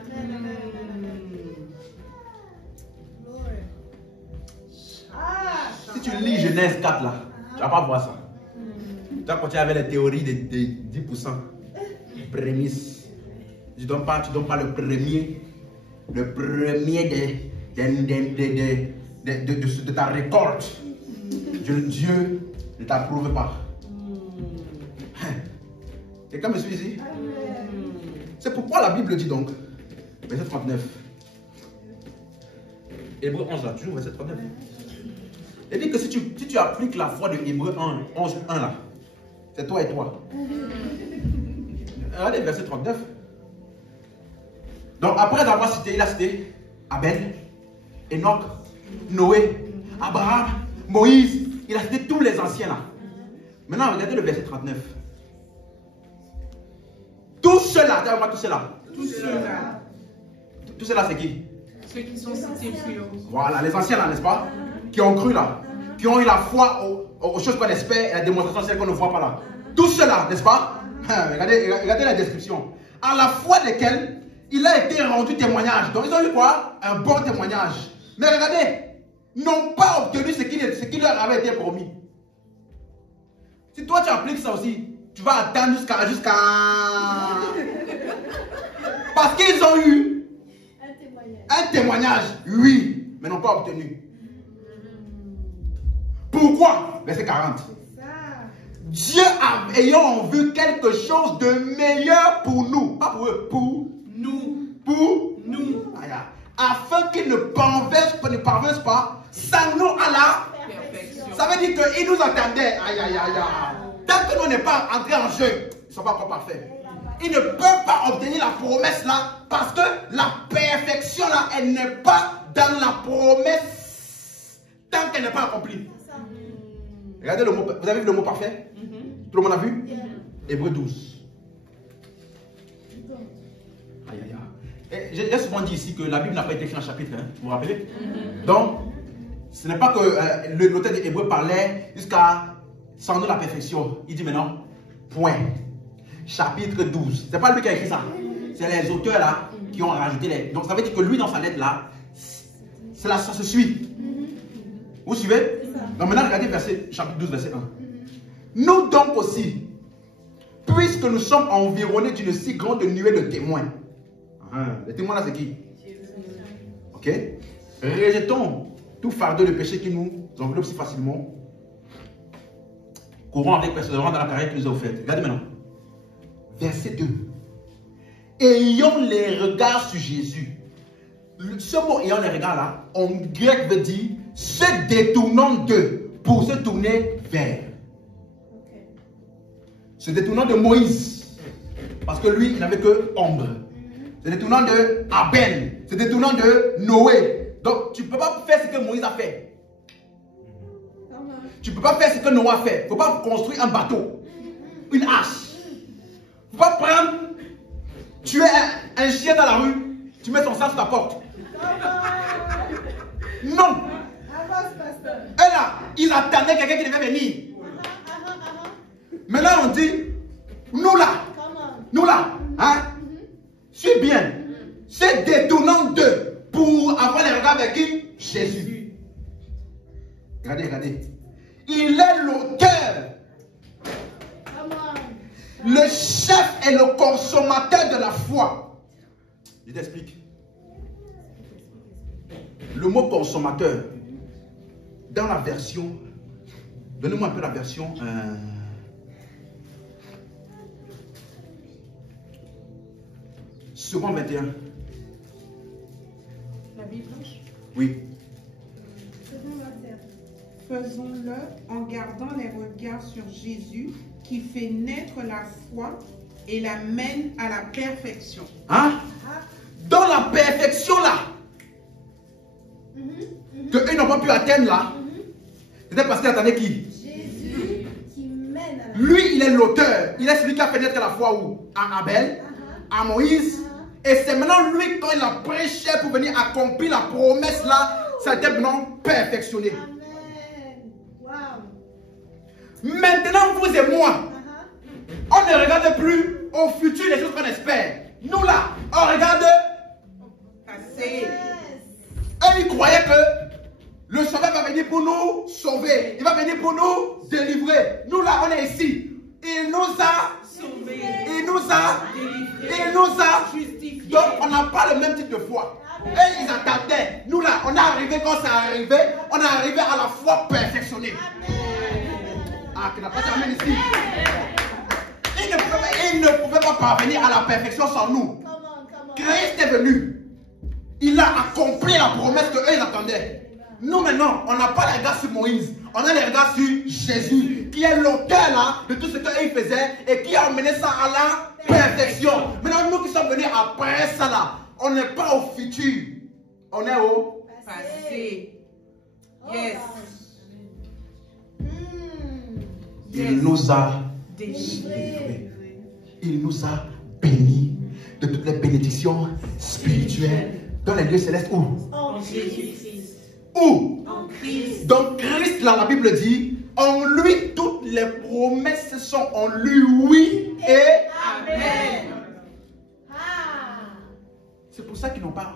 Si tu lis Genèse 4 là, tu ne vas pas voir ça. Tu vas continuer avec les théories des 10%. Prémices. Tu ne donnes pas le premier de ta récolte. Dieu ne t'approuve pas. Quelqu'un me suit ici? C'est pourquoi la Bible dit donc, verset 39. Hébreu 11 là, toujours verset 39. Il dit que si tu appliques la foi de Hébreu 11, 1 là, c'est toi et toi. Regardez verset 39. Donc après avoir cité, il a cité Abel, Enoch, Noé, Abraham, Moïse. Il a cité tous les anciens là. Maintenant regardez le verset 39. Tout cela, dis-moi tout cela. Tout cela. Tout cela c'est qui? Ceux qui sont cités plus haut. Voilà, les anciens là, n'est-ce pas? Qui ont cru là. Qui ont eu la foi aux choses qu'on espère et la démonstration celles qu'on ne voit pas là. Tout cela, n'est-ce pas? Regardez la description. À la foi desquels il a été rendu témoignage. Donc ils ont eu quoi? Un bon témoignage. Mais regardez, n'ont pas obtenu ce qui leur avait été promis. Si toi tu appliques ça aussi, tu vas attendre jusqu'à... Parce qu'ils ont eu un témoignage, oui, mais n'ont pas obtenu. Pourquoi? Verset 40. Dieu ayant vu quelque chose de meilleur pour nous, pas pour eux, pour nous, afin qu'ils ne parviennent pas sans nous à la perfection. Ça veut dire qu'ils nous attendaient. Tant que nous n'est pas entré en jeu, ils ne sont pas encore parfaits. Ils ne peuvent pas obtenir la promesse là parce que la perfection là, elle n'est pas dans la promesse tant qu'elle n'est pas accomplie. Regardez le mot, vous avez vu le mot parfait? Tout le monde a vu? Hébreu 12. J'ai souvent dit ici que la Bible n'a pas été écrite en chapitre, hein, vous vous rappelez? Donc, ce n'est pas que l'auteur des Hébreux parlait jusqu'à sans nous la perfection. Il dit maintenant, point. Chapitre 12. Ce n'est pas lui qui a écrit ça. C'est les auteurs là qui ont rajouté les. Donc ça veut dire que lui dans sa lettre là, ça se suit. Vous suivez? Donc maintenant regardez chapitre 12, verset 1. Nous donc aussi, puisque nous sommes environnés d'une si grande nuée de témoins. Les témoins là, c'est qui? Ok? Rejetons tout fardeau de péché qui nous englobe si facilement. Courons avec persévérance dans la carrière qui nous a offerte. Regardez maintenant. Verset 2. Ayons les regards sur Jésus. Ce mot ayant les regards là, en grec veut dire se détournant d'eux pour se tourner vers. Se détournant de Moïse, parce que lui, il n'avait que ombre. Se détournant de Abel, se détournant de Noé. Donc, tu ne peux pas faire ce que Moïse a fait. Tu ne peux pas faire ce que Noé a fait. Il ne faut pas construire un bateau, une hache. Il ne faut pas prendre, tuer un chien dans la rue, tu mets ton sang sur ta porte. Non. Et là, il attendait quelqu'un qui devait venir. Maintenant, on dit, nous là, hein, suis bien, c'est détournant d'eux pour avoir les regards avec qui? Jésus. Regardez. Il est l'auteur, le chef et le consommateur de la foi. Je t'explique. Le mot consommateur, dans la version, donnez-moi un peu la version. Second 21. La Bible blanche? Oui. Faisons-le en gardant les regards sur Jésus qui fait naître la foi et la mène à la perfection. Hein? Dans la perfection là, que eux n'ont pas pu atteindre là, c'était parce qu'ils attendaient qui? Jésus qui mène à la... Lui, il est l'auteur. Il est celui qui a fait naître la foi où? À Abel, à Moïse. Et c'est maintenant lui, quand il a prêché pour venir accomplir la promesse là, ça a été maintenant perfectionné. Amen. Wow. Maintenant, vous et moi, on ne regarde plus au futur les choses qu'on espère. Nous là, on regarde Passé. Eux, ils croyaient que le sauveur va venir pour nous sauver. Il va venir pour nous délivrer. Nous là, on est ici. Il nous a Sauvé. Il nous a Délivré. Il nous a Justifié. Donc, on n'a pas le même type de foi. Et ils attendaient. Nous là, on est arrivé quand c'est arrivé. On est arrivé à la foi perfectionnée. Ah, qui n'a pas terminé ici. Il ne pouvait pas parvenir à la perfection sans nous. Christ est venu. Il a accompli la promesse qu'eux ils attendaient. Nous maintenant, on n'a pas les regards sur Moïse. On a les regards sur Jésus, qui est l'auteur là de tout ce qu'ils faisaient et qui a amené ça à la perfection. Maintenant, nous qui sommes venus après ça là, on n'est pas au futur. On est au Passé. Yes. Il nous a Délivré. Il nous a bénis de toutes les bénédictions spirituelles dans les lieux célestes. Où? En Jésus-Christ. Où? En Christ. Donc Christ, là, la Bible dit, en lui, toutes les promesses sont en lui, oui et Amen. c'est pour ça qu'ils n'ont pas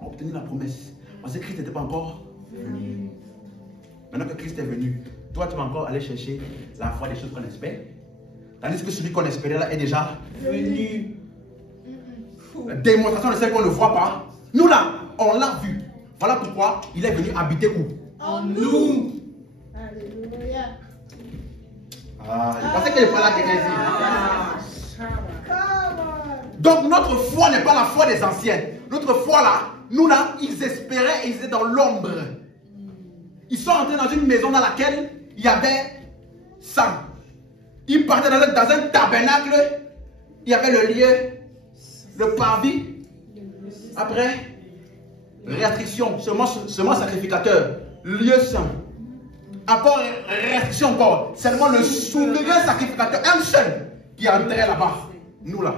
obtenu la promesse. Parce que Christ n'était pas encore venu. Maintenant que Christ est venu, toi, tu vas encore aller chercher la foi des choses qu'on espère. Tandis que celui qu'on espérait là est déjà Venu. la démonstration de celle qu'on ne voit pas. Nous là, on l'a vu. Voilà pourquoi il est venu habiter où? En nous. Alléluia. Ah, je pensais qu'il n'est pas là, Ah. Donc notre foi n'est pas la foi des anciens. Notre foi là, nous là, ils espéraient et ils étaient dans l'ombre. Ils sont entrés dans une maison dans laquelle il y avait sang. Ils partaient dans un tabernacle. Il y avait le lieu, le parvis. Après, restriction, seulement sacrificateur, lieu saint. Encore restriction encore. Seulement le souverain sacrificateur, un seul qui entrait là-bas. Nous là.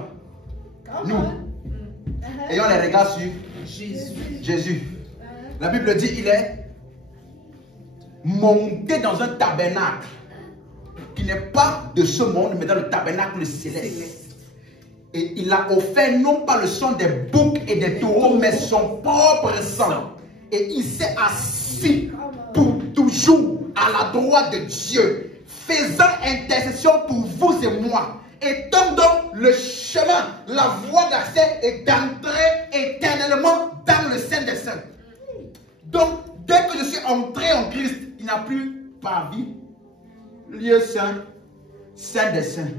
Nous. Ayant les regards sur Jésus. La Bible dit il est monté dans un tabernacle qui n'est pas de ce monde, mais dans le tabernacle céleste. Et il a offert non pas le sang des boucs et des taureaux, mais son propre sang. Et il s'est assis pour toujours à la droite de Dieu, faisant intercession pour vous et moi. et tombe dans le chemin, la voie d'accès et d'entrer éternellement dans le Saint des Saints. Donc, dès que je suis entré en Christ, il n'y a plus parvis, lieu saint, Saint des Saints.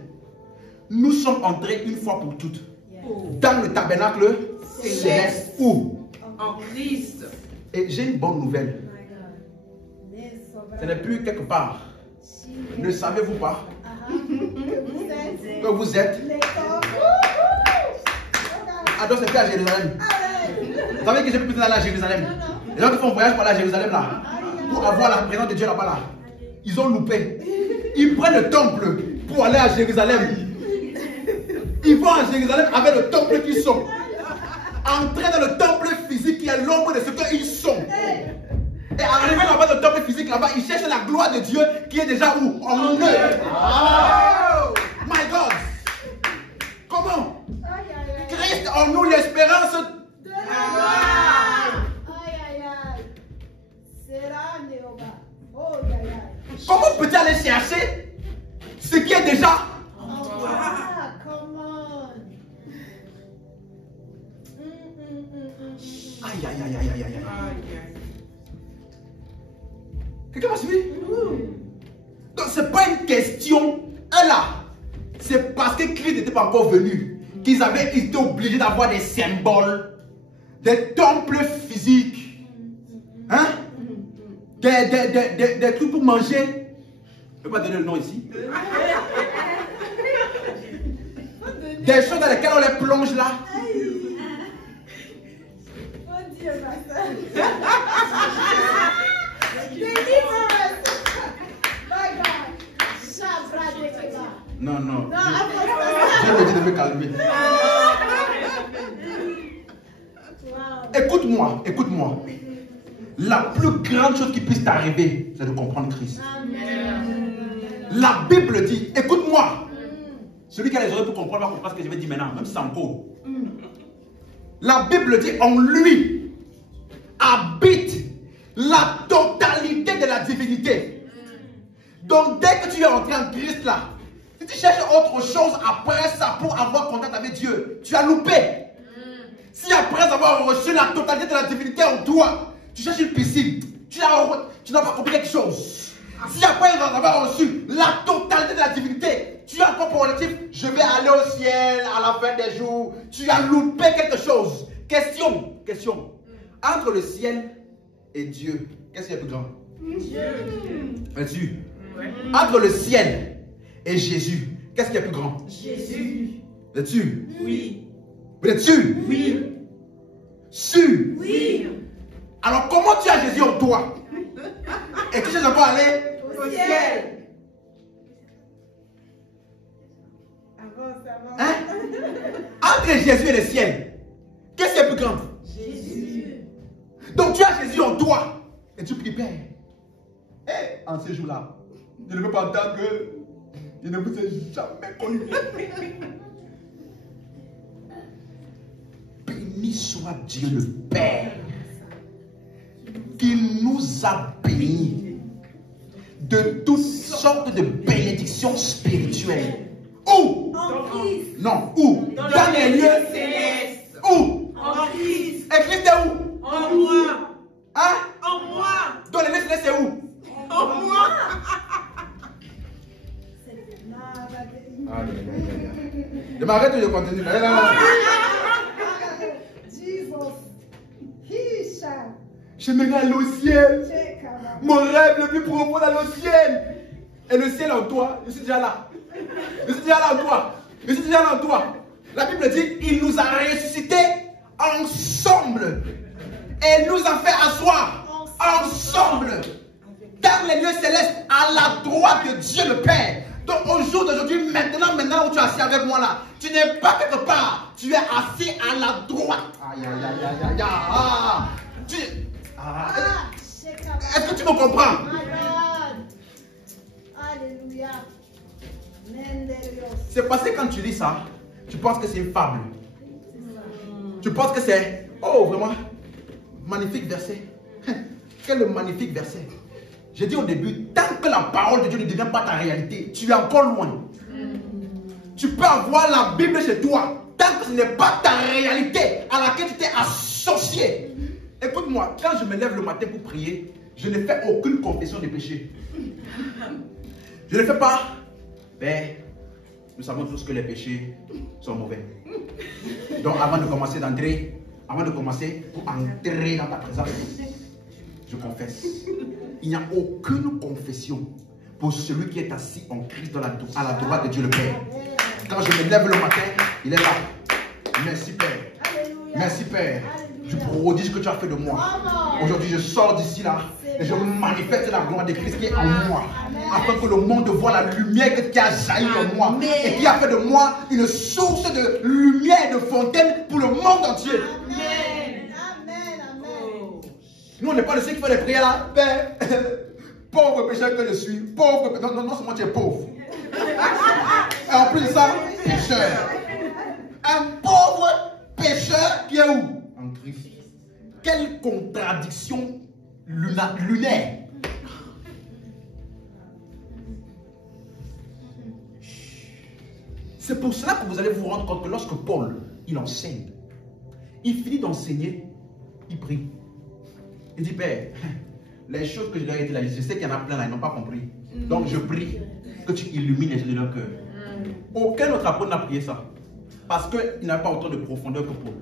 Nous sommes entrés une fois pour toutes dans le tabernacle céleste. Où? En Christ. Et j'ai une bonne nouvelle. Ce n'est plus quelque part. Ne savez-vous pas que vous êtes? Ah, donc c'est plus à Jérusalem. Vous savez que j'ai plus d'aller à Jérusalem. Les gens qui font un voyage pour aller à Jérusalem là, pour avoir la présence de Dieu là-bas là, ils ont loupé. Ils prennent le temple pour aller à Jérusalem. Ils vont à Jérusalem avec le temple qu'ils sont. Entrer dans le temple physique qui est l'ombre de ce qu'ils sont. Et arriver là-bas dans le temple physique là-bas, ils cherchent la gloire de Dieu qui est déjà où? En eux. Oh my God! Comment? Christ en nous l'espérance de la gloire. Comment peux-tu aller chercher ce qui est déjà en toi? Aïe, aïe, aïe, aïe, aïe, aïe. Quelqu'un m'a suivi? Donc, ce n'est pas une question. Là, c'est parce que Christ n'était pas encore venu qu'ils étaient obligés d'avoir des symboles, des temples physiques, hein? Des trucs pour manger. Je ne vais pas donner le nom ici. Des choses dans lesquelles on les plonge là. Non, non. Je me dis de me calmer. Écoute-moi, écoute-moi. La plus grande chose qui puisse t'arriver, c'est de comprendre Christ. La Bible dit, écoute-moi. Celui qui a les oreilles pour comprendre va comprendre ce que je vais dire maintenant, même si c'est en cours. La Bible dit, en lui habite la totalité de la divinité. Donc dès que tu es entré en Christ là, si tu cherches autre chose après ça pour avoir contact avec Dieu, tu as loupé. Si après avoir reçu la totalité de la divinité en toi, tu cherches une piscine, tu n'as pas compris quelque chose. Si après avoir reçu la totalité de la divinité, tu as encore pour objectif, je vais aller au ciel à la fin des jours, tu as loupé quelque chose. Question. Entre le ciel et Dieu, qu'est-ce qui est plus grand? Dieu. Entre le ciel et Jésus, qu'est-ce qui est plus grand? Jésus. Vous êtes sûr? Oui. Vous êtes sûr? Oui. Sûr? Oui. Alors comment tu as Jésus en toi? Et tu cherches encore à aller au ciel. Hein? Entre Jésus et le ciel, qu'est-ce qui est plus grand? Jésus. Donc tu as Jésus en toi et tu pries, Père. Et en ce jour-là, je ne veux pas entendre que je ne vous ai jamais connu. Béni soit Dieu le Père qui nous a bénis de toutes sortes de bénédictions spirituelles. Où? En Christ. Non, où? Dans les lieux célestes. Où? En Christ. Et Christ est où? En moi. Hein? En moi. Dans les lieux célestes, c'est où? En moi. Je m'arrête ou je continue? J'aimerais aller au ciel. Mon rêve le plus profond d'aller au ciel. Et le ciel en toi, je suis déjà là. Je suis déjà là en toi. Je suis déjà là en toi. La Bible dit, il nous a ressuscités ensemble. Et il nous a fait asseoir ensemble dans les lieux célestes à la droite de Dieu le Père. Donc au jour d'aujourd'hui, maintenant où tu es assis avec moi là, tu n'es pas quelque part, tu es assis à la droite. Aïe, aïe, aïe, aïe, aïe. Est-ce que tu me comprends? Alléluia. C'est parce que quand tu lis ça, tu penses que c'est une fable. Tu penses que c'est, oh vraiment, magnifique verset. Quel magnifique verset. J'ai dit au début, tant que la parole de Dieu ne devient pas ta réalité, tu es encore loin. Tu peux avoir la Bible chez toi. Tant que ce n'est pas ta réalité à laquelle tu t'es associé. Écoute-moi, quand je me lève le matin pour prier, je ne fais aucune confession de péché. Je ne fais pas. Mais nous savons tous que les péchés sont mauvais. Donc avant de commencer pour entrer dans ta présence, je confesse. Il n'y a aucune confession pour celui qui est assis en Christ à la droite de Dieu le Père. Quand je me lève le matin, il est là. Merci Père. Alléluia. Merci Père. Alléluia. Du prodige que tu as fait de moi. Aujourd'hui, je sors d'ici là et je manifeste la gloire de Christ qui est en moi. Afin que le monde voit la lumière qui a jailli de moi et qui a fait de moi une source de lumière et de fontaine pour le monde entier. Amen. Amen. Amen. Nous, on n'est pas de ceux qui font les prières là. Père, pauvre pécheur que je suis. Pauvre pécheur. Non seulement tu es pauvre. Et en plus de ça, pécheur. Un pauvre pécheur qui est où? En Christ. Quelle contradiction lunaire. C'est pour cela que vous allez vous rendre compte que lorsque Paul, il enseigne, il finit d'enseigner, il prie. Il dit, Père, les choses que je leur ai dit là, je sais qu'il y en a plein là, ils n'ont pas compris. Donc je prie que tu illumines les yeux de leur cœur. Aucun autre apôtre n'a prié ça. Parce qu'il n'avait pas autant de profondeur que Paul.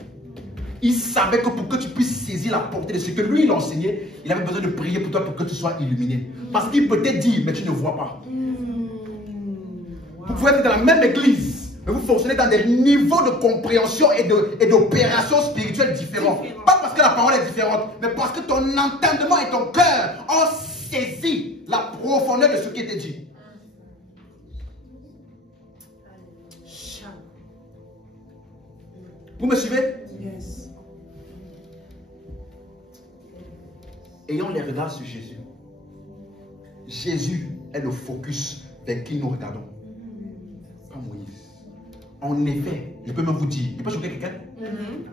Il savait que pour que tu puisses saisir la portée de ce que lui il enseignait, il avait besoin de prier pour toi pour que tu sois illuminé. Parce qu'il peut te dire, mais tu ne vois pas. Vous pouvez être dans la même église, mais vous fonctionnez dans des niveaux de compréhension et d'opération spirituelle différents. Pas parce que la parole est différente, mais parce que ton entendement et ton cœur ont saisi la profondeur de ce qui était dit. Vous me suivez? Yes. Ayons les regards sur Jésus. Jésus est le focus vers qui nous regardons. Pas Moïse. En effet, je peux même vous dire, il peut choquer quelqu'un?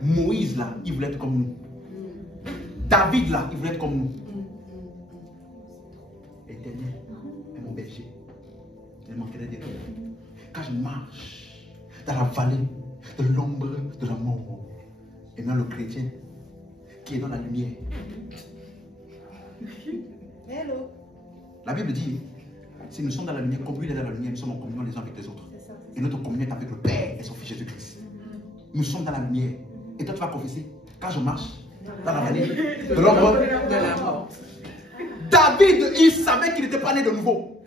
Moïse là, il voulait être comme nous. David là, il voulait être comme nous. Éternel est mon berger. Il manquerait de rien. Quand je marche dans la vallée de l'ombre de la mort, et non le chrétien qui est dans la lumière. Hello. La Bible dit, si nous sommes dans la lumière, comme lui est dans la lumière, nous sommes en communion les uns avec les autres. Et notre communion est avec le Père et son Fils Jésus-Christ. Nous sommes dans la lumière. Et toi, tu vas confesser, quand je marche dans la vallée de l'ombre de la mort. David, il savait qu'il n'était pas né de nouveau.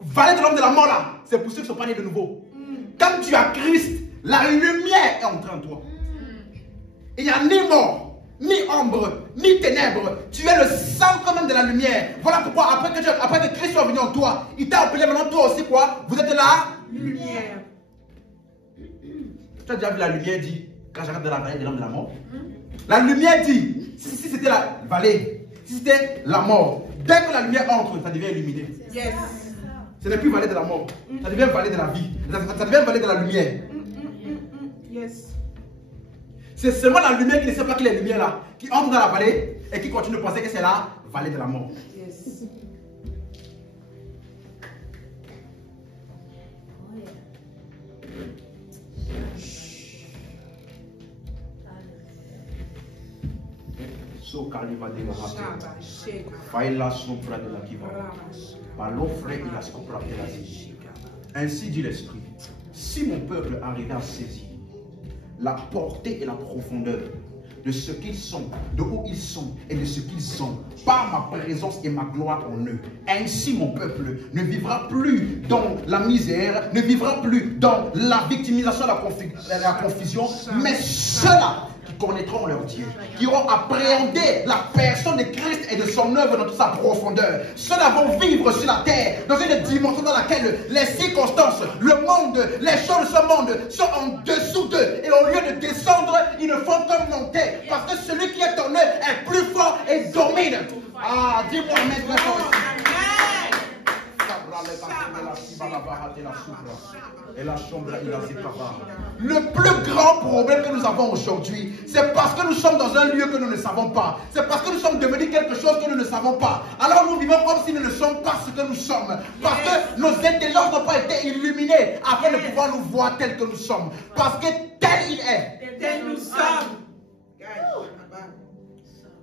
Vallée de l'ombre de la mort là, c'est pour ceux qui ne sont pas nés de nouveau. Quand tu as Christ, la lumière est entrée en toi. Il n'y a ni mort, ni ombre, ni ténèbres. Tu es le centre même de la lumière. Voilà pourquoi après que Christ soit venu en toi, il t'a appelé maintenant toi aussi quoi? Vous êtes la lumière. Tu as déjà vu la lumière dit, quand j'arrive dans la vallée de l'homme de la mort, la lumière dit, si c'était la vallée, si c'était la mort, dès que la lumière entre, ça devient illuminé. Yes. Ce n'est plus vallée de la mort, ça devient vallée de la vie, ça devient vallée de la lumière. Yes. C'est seulement la lumière qui ne sait pas qu'il est lumière là, qui entre dans la vallée et qui continue de penser que c'est la vallée de la mort. Yes. So caliva de la faila sopra de la kiva. Balofre et la scopra de la zi. Ainsi dit l'Esprit, si mon peuple arrivait à saisir la portée et la profondeur de ce qu'ils sont, de où ils sont et de ce qu'ils sont, par ma présence et ma gloire en eux. Ainsi mon peuple ne vivra plus dans la misère, ne vivra plus dans la victimisation et la confusion, mais ceux-là qui connaîtront leur Dieu, qui auront appréhendé la personne de Christ et de son œuvre dans toute sa profondeur. Ceux-là vont vivre sur la terre dans une dimension dans laquelle les circonstances, le monde, les choses de ce monde sont en dessous d'eux. Et au lieu de descendre, ils ne font que monter. Parce que celui qui est en eux est plus fort et domine. Ah, dis-moi, maître. Le plus grand problème que nous avons aujourd'hui, c'est parce que nous sommes dans un lieu que nous ne savons pas. C'est parce que nous sommes devenus quelque chose que nous ne savons pas. Alors nous vivons comme si nous ne sommes pas ce que nous sommes. Parce que nos intelligences n'ont pas été illuminées afin de pouvoir nous voir tels que nous sommes. Parce que tel il est. Tel nous sommes.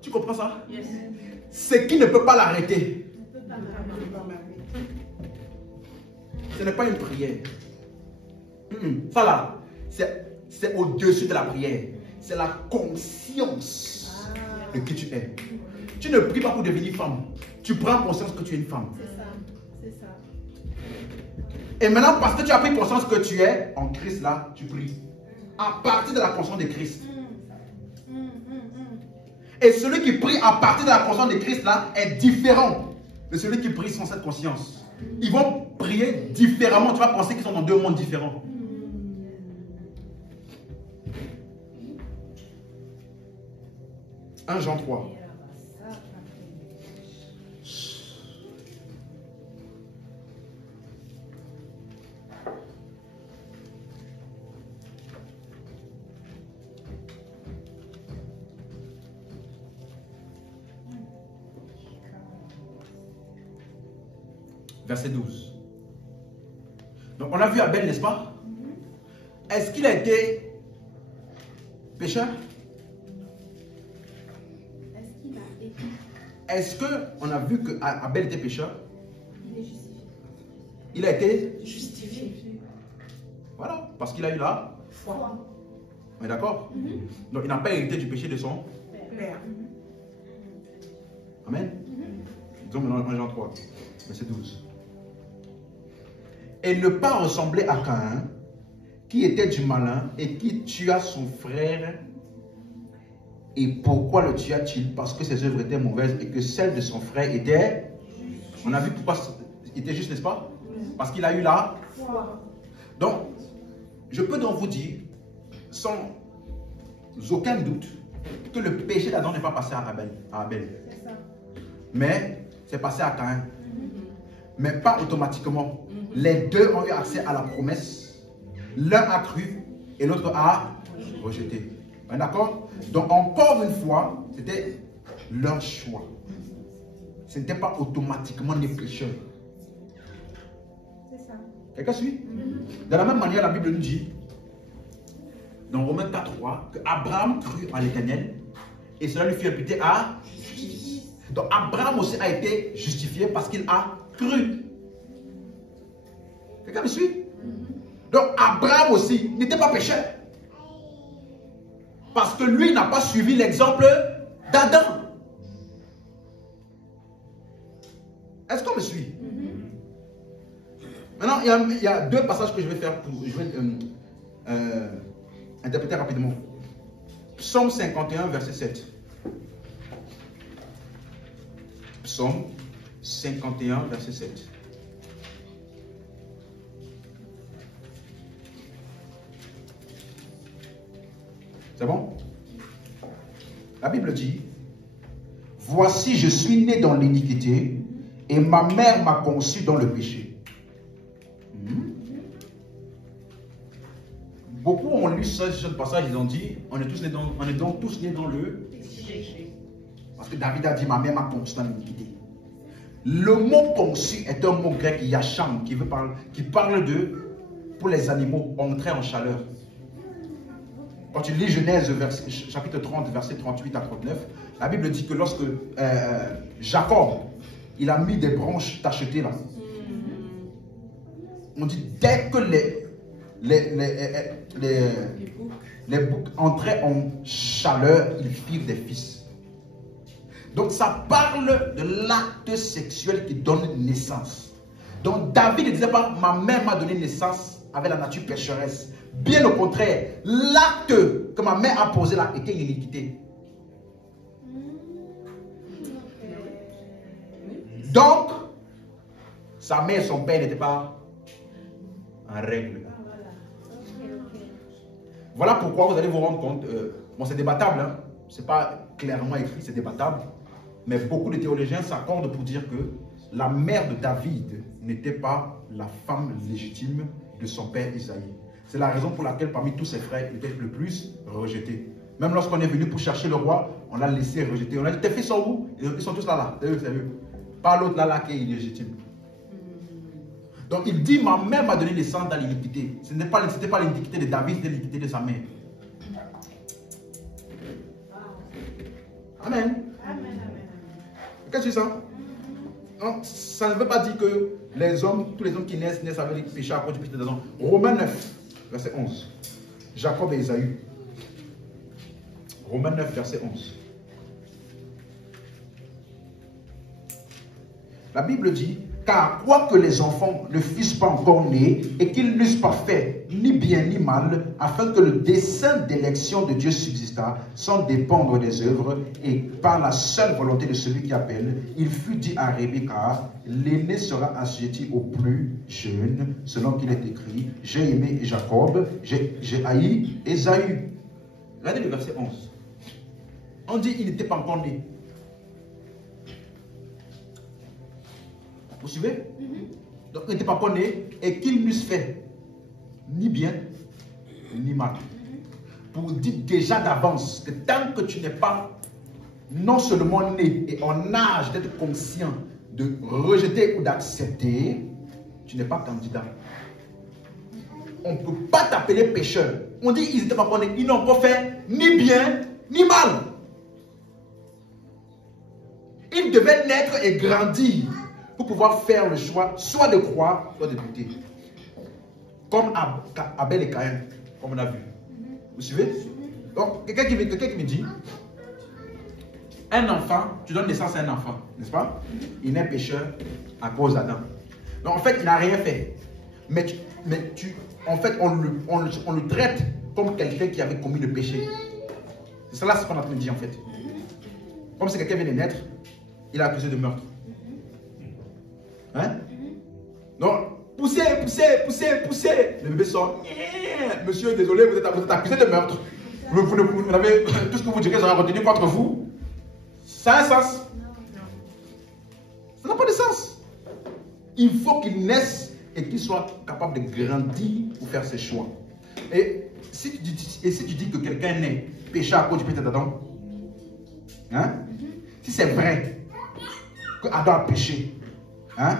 Tu comprends ça? Ce qui ne peut pas l'arrêter. Ce n'est pas une prière. Ça là, c'est au-dessus de la prière. C'est la conscience de qui tu es. Tu ne pries pas pour devenir femme. Tu prends conscience que tu es une femme. C'est ça. Et maintenant, parce que tu as pris conscience que tu es en Christ là, tu pries. À partir de la conscience de Christ. Et celui qui prie à partir de la conscience de Christ là est différent de celui qui prie sans cette conscience. Ils vont prier différemment. Tu vas penser qu'ils sont dans deux mondes différents. « 1 Jean 3 ». Verset 12. Donc on a vu Abel, n'est-ce pas? Est-ce qu'il a été pécheur? Est-ce qu'on a vu que Abel était pécheur? Il est justifié. Il a été justifié. Voilà, parce qu'il a eu la foi. On est d'accord? Donc il n'a pas hérité du péché de son père. Amen. Disons maintenant 1 Jean 3, verset 12. Et ne pas ressembler à Caïn, qui était du malin et qui tua son frère. Et pourquoi le tua-t-il? Parce que ses œuvres étaient mauvaises et que celles de son frère étaient... On a vu pourquoi il était juste, n'est-ce pas? Parce qu'il a eu la foi. Donc, je peux donc vous dire, sans aucun doute, que le péché d'Adam n'est pas passé à Abel. Mais c'est passé à Caïn. Mais pas automatiquement. Les deux ont eu accès à la promesse. L'un a cru et l'autre a rejeté. D'accord? Donc encore une fois, c'était leur choix. Ce n'était pas automatiquement des pécheurs. C'est ça. Quelqu'un suit? De la même manière, la Bible nous dit, dans Romains 4:3, que Abraham crut en l'Éternel et cela lui fut imputé à justice. Donc Abraham aussi a été justifié parce qu'il a cru. Quelqu'un me suit? Donc Abraham aussi n'était pas pécheur. Parce que lui n'a pas suivi l'exemple d'Adam. Est-ce qu'on me suit? Maintenant, il y a deux passages que je vais faire pour interpréter rapidement. Psaume 51, verset 7. Psaume 51, verset 7. C'est bon? La Bible dit, « Voici, je suis né dans l'iniquité, et ma mère m'a conçu dans le péché. » Beaucoup ont lu ce passage, ils ont dit, on est donc tous nés dans le péché. Parce que David a dit, ma mère m'a conçu dans l'iniquité. Le mot conçu est un mot grec yacham, qui parle de, pour les animaux, entrer en chaleur. Quand tu lis Genèse chapitre 30, verset 38 à 39, la Bible dit que lorsque Jacob, il a mis des branches tachetées là, on dit dès que les boucs entraient en chaleur, ils firent des fils. Donc ça parle de l'acte sexuel qui donne naissance. Donc David ne disait pas, ma mère m'a donné naissance avec la nature pécheresse. Bien au contraire, l'acte que ma mère a posé là était l'iniquité. Donc, sa mère et son père n'étaient pas en règle. Voilà pourquoi vous allez vous rendre compte, bon c'est débattable, hein? C'est pas clairement écrit, c'est débattable, mais beaucoup de théologiens s'accordent pour dire que la mère de David n'était pas la femme légitime de son père Isaïe. C'est la raison pour laquelle parmi tous ses frères, il était le plus rejeté. Même lorsqu'on est venu pour chercher le roi, on l'a laissé rejeter. On a dit, tes fils sont où? Ils sont tous là. C'est eux. Pas l'autre là qui est illégitime. Donc il dit, ma mère m'a donné naissance dans l'iniquité. Ce n'était pas l'iniquité de David, c'était l'iniquité de sa mère. Amen. Qu'est-ce que c'est ça? Non, ça ne veut pas dire que tous les hommes qui naissent avec les péchés à cause du péché des hommes. Romains 9, verset 11. Jacob et Ésaü. Romains 9, verset 11. La Bible dit, car quoique les enfants ne fussent pas encore nés et qu'ils n'eussent pas fait ni bien ni mal, afin que le dessein d'élection de Dieu subsistât, sans dépendre des œuvres, et par la seule volonté de celui qui appelle, il fut dit à Rebecca, l'aîné sera assujetti au plus jeune, selon qu'il est écrit, j'ai aimé Jacob, j'ai haï Ésaü. Regardez le verset 11. On dit il n'était pas encore né. Vous suivez? Donc il n'était pas encore né et qu'il n'eusse fait ni bien ni mal. Pour dire déjà d'avance que tant que tu n'es pas non seulement né et en âge d'être conscient de rejeter ou d'accepter, tu n'es pas candidat. On ne peut pas t'appeler pécheur. On dit ils n'étaient pas encore nés, ils n'ont pas fait ni bien ni mal. Ils devaient naître et grandir pour pouvoir faire le choix, soit de croire, soit de douter. Comme Abel et Caïn, comme on a vu. Vous suivez? Donc, quelqu'un qui me dit, un enfant, tu donnes naissance à un enfant, n'est-ce pas? Il n'est pécheur à cause d'Adam. Donc, en fait, il n'a rien fait. En fait, on le traite comme quelqu'un qui avait commis le péché. C'est cela ce qu'on a train de dire, en fait. Comme si quelqu'un vient de naître, il est accusé de meurtre. Hein? Donc, poussez. Le bébé sort. Monsieur, désolé, vous êtes accusé de meurtre. Vous avez, tout ce que vous direz sera retenu contre vous. Ça a un sens? Ça n'a pas de sens. Il faut qu'il naisse et qu'il soit capable de grandir pour faire ses choix. Et si tu dis que quelqu'un naît péché à cause du péché d'Adam, hein? Si c'est vrai que Adam a péché, hein?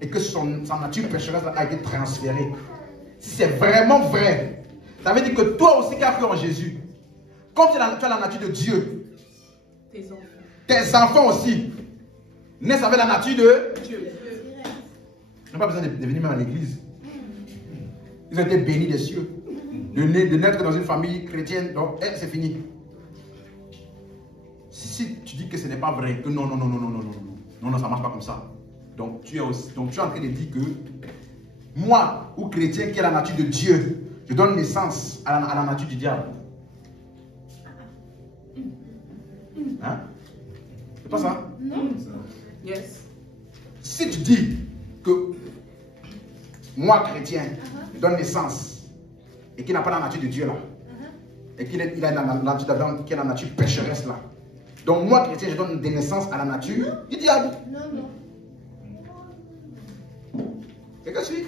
Et que sa nature pécheresse a été transférée, si c'est vraiment vrai, ça veut dire que toi aussi qui as cru en Jésus, comme tu as la nature de Dieu, tes enfants aussi naissent avec la nature de Dieu. Ils n'ont pas besoin de venir même à l'église. Ils ont été bénis des cieux. De naître dans une famille chrétienne, donc c'est fini. Si tu dis que ce n'est pas vrai, que non, ça ne marche pas comme ça. Donc tu es en train de dire que moi, ou chrétien qui est la nature de Dieu, je donne naissance à la nature du diable. Hein? C'est pas ça? Non. Yes. Si tu dis que moi, chrétien, je donne naissance et qu'il n'a pas la nature de Dieu là, et qu'il a la nature d'Adam, qui est la nature pécheresse là, donc moi, chrétien, je donne des naissances à la nature du diable. Non. Quelqu'un suit?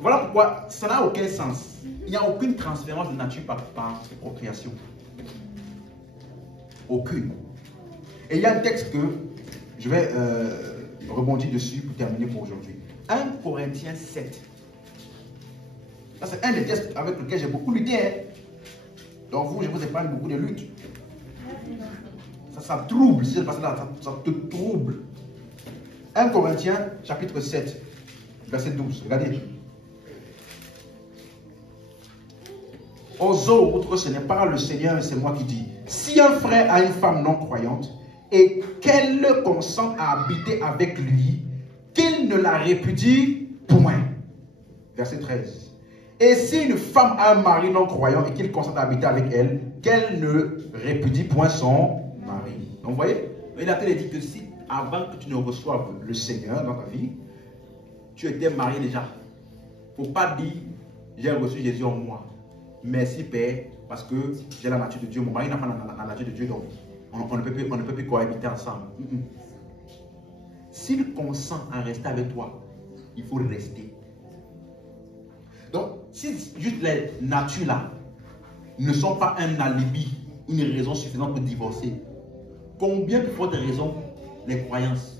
Voilà pourquoi ça n'a aucun sens. Il n'y a aucune transférence de nature par procréation. Aucune. Et il y a un texte que je vais rebondir dessus pour terminer pour aujourd'hui. 1 Corinthiens 7. Ça, c'est un des textes avec lequel j'ai beaucoup lutté. Hein. Donc vous, je vous épargne beaucoup de luttes. Ça trouble, si c'est passé là, ça te trouble. 1 Corinthiens, chapitre 7, verset 12. Regardez. Aux autres, ce n'est pas le Seigneur, c'est moi qui dis. Si un frère a une femme non croyante et qu'elle consent à habiter avec lui, qu'il ne la répudie point. Verset 13. Et si une femme a un mari non croyant et qu'il consent à habiter avec elle, qu'elle ne répudie point son mari. Donc vous voyez, il a dit que si avant que tu ne reçoives le Seigneur dans ta vie, tu étais marié déjà. Il ne faut pas dire j'ai reçu Jésus en moi. Merci Père, parce que j'ai la nature de Dieu. Mon mari n'a pas la nature de Dieu, donc on ne peut plus cohabiter ensemble. s'il consent à rester avec toi, il faut rester. Donc, si juste les natures là ne sont pas un alibi, une raison suffisante pour divorcer, combien plus fortes raisons les croyances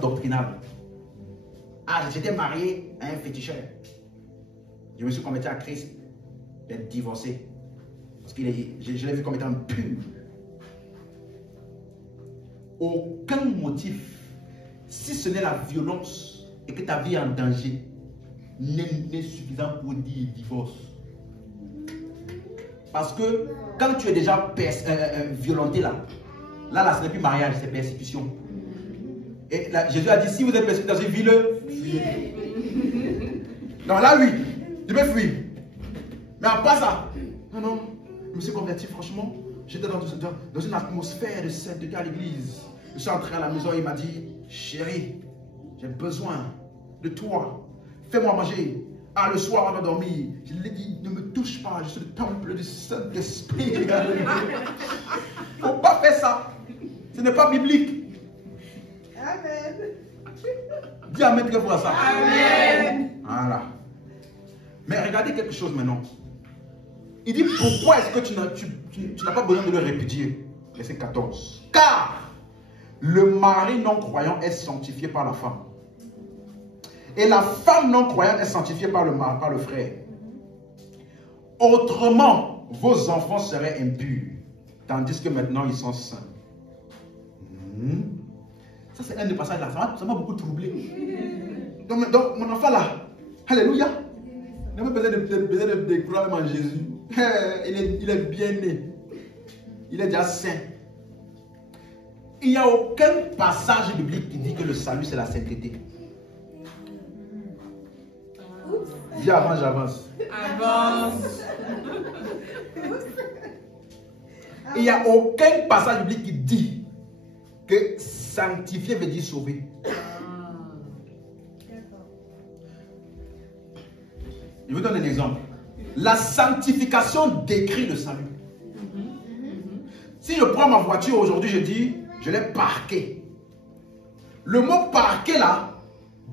doctrinales. Ah, j'étais marié à un féticheur. Je me suis converti à Christ, d'être divorcé. Parce que je l'ai vu comme étant pur. Aucun motif, si ce n'est la violence et que ta vie est en danger, n'est suffisant pour dire divorce. Parce que quand tu es déjà violenté là, ce n'est plus mariage, c'est persécution. Et là, Jésus a dit, si vous êtes persécuté dans une ville, fuyez. Non, là oui, je vais fuir. Mais à part ça, non, je me suis converti, franchement, j'étais dans une atmosphère de sainte à l'église. Je suis entré à la maison, il m'a dit, chérie, j'ai besoin de toi, fais-moi manger. Ah, le soir avant de dormir, je lui ai dit, ne me touche pas, je suis le temple du Saint-Esprit. Il ne faut pas faire ça. Ce n'est pas biblique. Amen. Dis amen très fort à ça. Amen. Voilà. Mais regardez quelque chose maintenant. Il dit, pourquoi est-ce que tu n'as pas besoin de le répudier? Verset 14. Car le mari non-croyant est sanctifié par la femme. Et la femme non-croyante est sanctifiée par le frère. Autrement, vos enfants seraient impurs, tandis que maintenant ils sont saints. Ça, c'est un des passages là. Ça m'a beaucoup troublé. Donc, mon enfant là, alléluia, il n'a pas besoin de croire en Jésus. Il est bien né. Il est déjà saint. Il n'y a aucun passage biblique qui dit que le salut, c'est la sainteté. Dis avant, j'avance. Avance. Il n'y a aucun passage biblique qui dit que sanctifier veut dire sauver. Je vous donne un exemple. La sanctification décrit le salut. Si je prends ma voiture aujourd'hui, je dis, je l'ai parquée. Le mot parquer là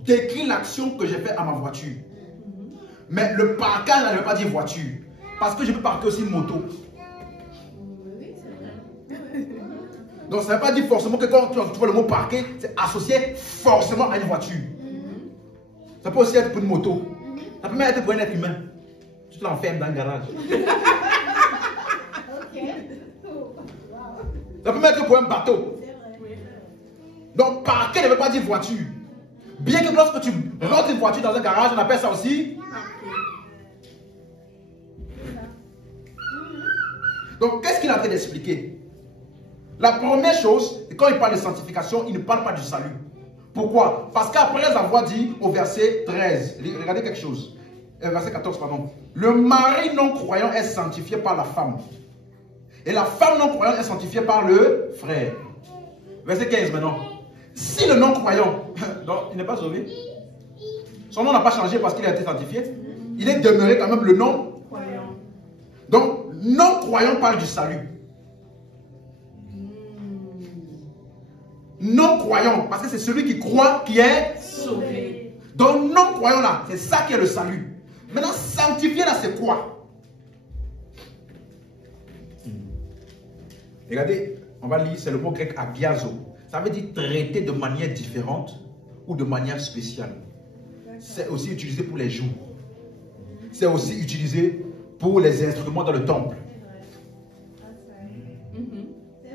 décrit l'action que j'ai faite à ma voiture. Mais le parquage là, ne veut pas dire voiture. Parce que je peux parquer aussi moto. Donc ça ne veut pas dire forcément que quand tu vois le mot parquer, c'est associé forcément à une voiture. Ça peut aussi être pour une moto. Ça peut même être pour un être humain. Tu te l'enfermes dans le garage. Ça peut même être pour un bateau. Donc parquer ne veut pas dire voiture. Bien que lorsque tu rentres une voiture dans un garage, on appelle ça aussi. Donc qu'est-ce qu'il est en train d'expliquer? La première chose, quand il parle de sanctification, il ne parle pas du salut. Pourquoi? Parce qu'après avoir dit au verset 13, regardez quelque chose. Verset 14, pardon. Le mari non-croyant est sanctifié par la femme. Et la femme non-croyante est sanctifiée par le frère. Verset 15 maintenant. Si le non-croyant, il n'est pas sauvé. Son nom n'a pas changé parce qu'il a été sanctifié. Il est demeuré quand même le non-croyant. Donc, non-croyant parle du salut. Non-croyant, parce que c'est celui qui croit qui est sauvé. Donc, non-croyant là, c'est ça qui est le salut. Maintenant, sanctifié là, c'est quoi? Regardez, on va lire, c'est le mot grec agiazo. Ça veut dire traiter de manière différente ou de manière spéciale. C'est aussi utilisé pour les jours. C'est aussi utilisé pour les instruments dans le temple.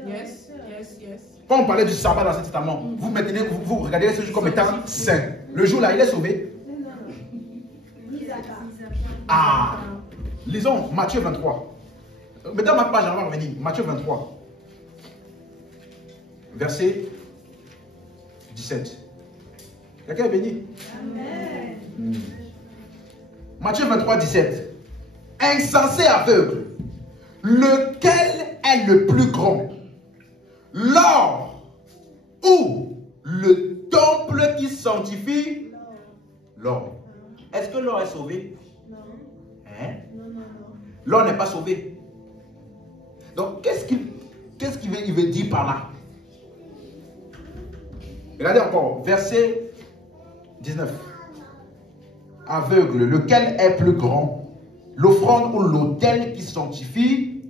Yes, yes, yes. Quand on parlait du sabbat dans l'Ancien Testament, vous regardez ce jour comme étant saint. Le jour là, il est sauvé. Ah, lisons Matthieu 23. Mettez ma page, on va revenir. Matthieu 23. Verset 17. Quelqu'un est béni? Amen. Matthieu 23, 17. Insensé aveugle, lequel est le plus grand? L'or ou le temple qui sanctifie l'or? Est-ce que l'or est sauvé? Non. Hein? Non. L'or n'est pas sauvé. Donc, qu'est-ce qu'il veut dire par là? Regardez encore, verset 19. Aveugle, lequel est plus grand? L'offrande ou l'autel qui sanctifie?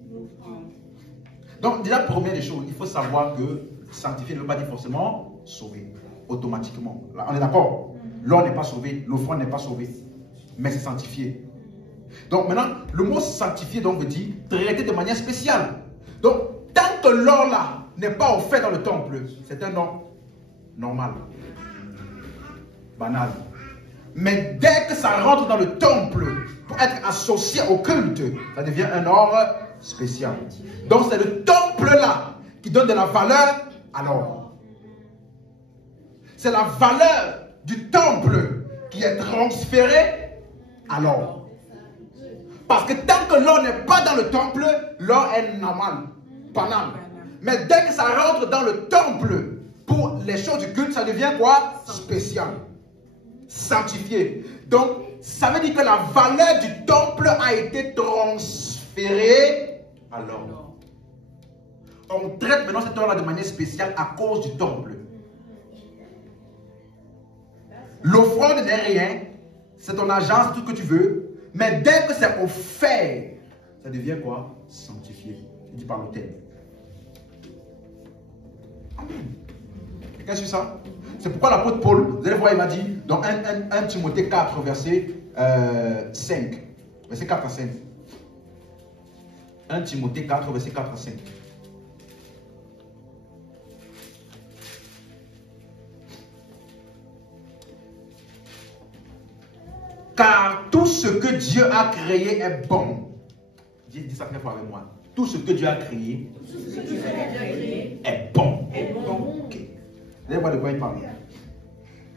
Donc, déjà, première des choses, il faut savoir que sanctifier ne veut pas dire forcément sauver, automatiquement. Là, on est d'accord? L'or n'est pas sauvé, l'offrande n'est pas sauvée, mais c'est sanctifié. Donc maintenant, le mot sanctifié donc veut dire traiter de manière spéciale. Donc, tant que l'or là n'est pas offert dans le temple, c'est un or normal, banal. Mais dès que ça rentre dans le temple pour être associé au culte, ça devient un or spécial. Donc c'est le temple là qui donne de la valeur à l'or. C'est la valeur du temple qui est transférée à l'or. Parce que tant que l'or n'est pas dans le temple, l'or est normal, banal. Mais dès que ça rentre dans le temple pour les choses du culte, ça devient quoi? Spécial. Sanctifié. Donc, ça veut dire que la valeur du temple a été transférée à l'or. On traite maintenant cet or-là de manière spéciale à cause du temple. L'offrande n'est rien, c'est ton agence, tout ce que tu veux, mais dès que c'est offert, ça devient quoi? Sanctifié. Il dit par l'autel. Amen. Quelqu'un suit ça? C'est pourquoi l'apôtre Paul, vous allez voir, il m'a dit dans 1 Timothée 4, verset 5. Verset 4 à 5. 1 Timothée 4, verset 4 à 5. Car tout ce que Dieu a créé est bon. Dis ça très fort avec moi. Tout ce que Dieu a créé est bon. Okay. Vous allez voir de quoi il parle.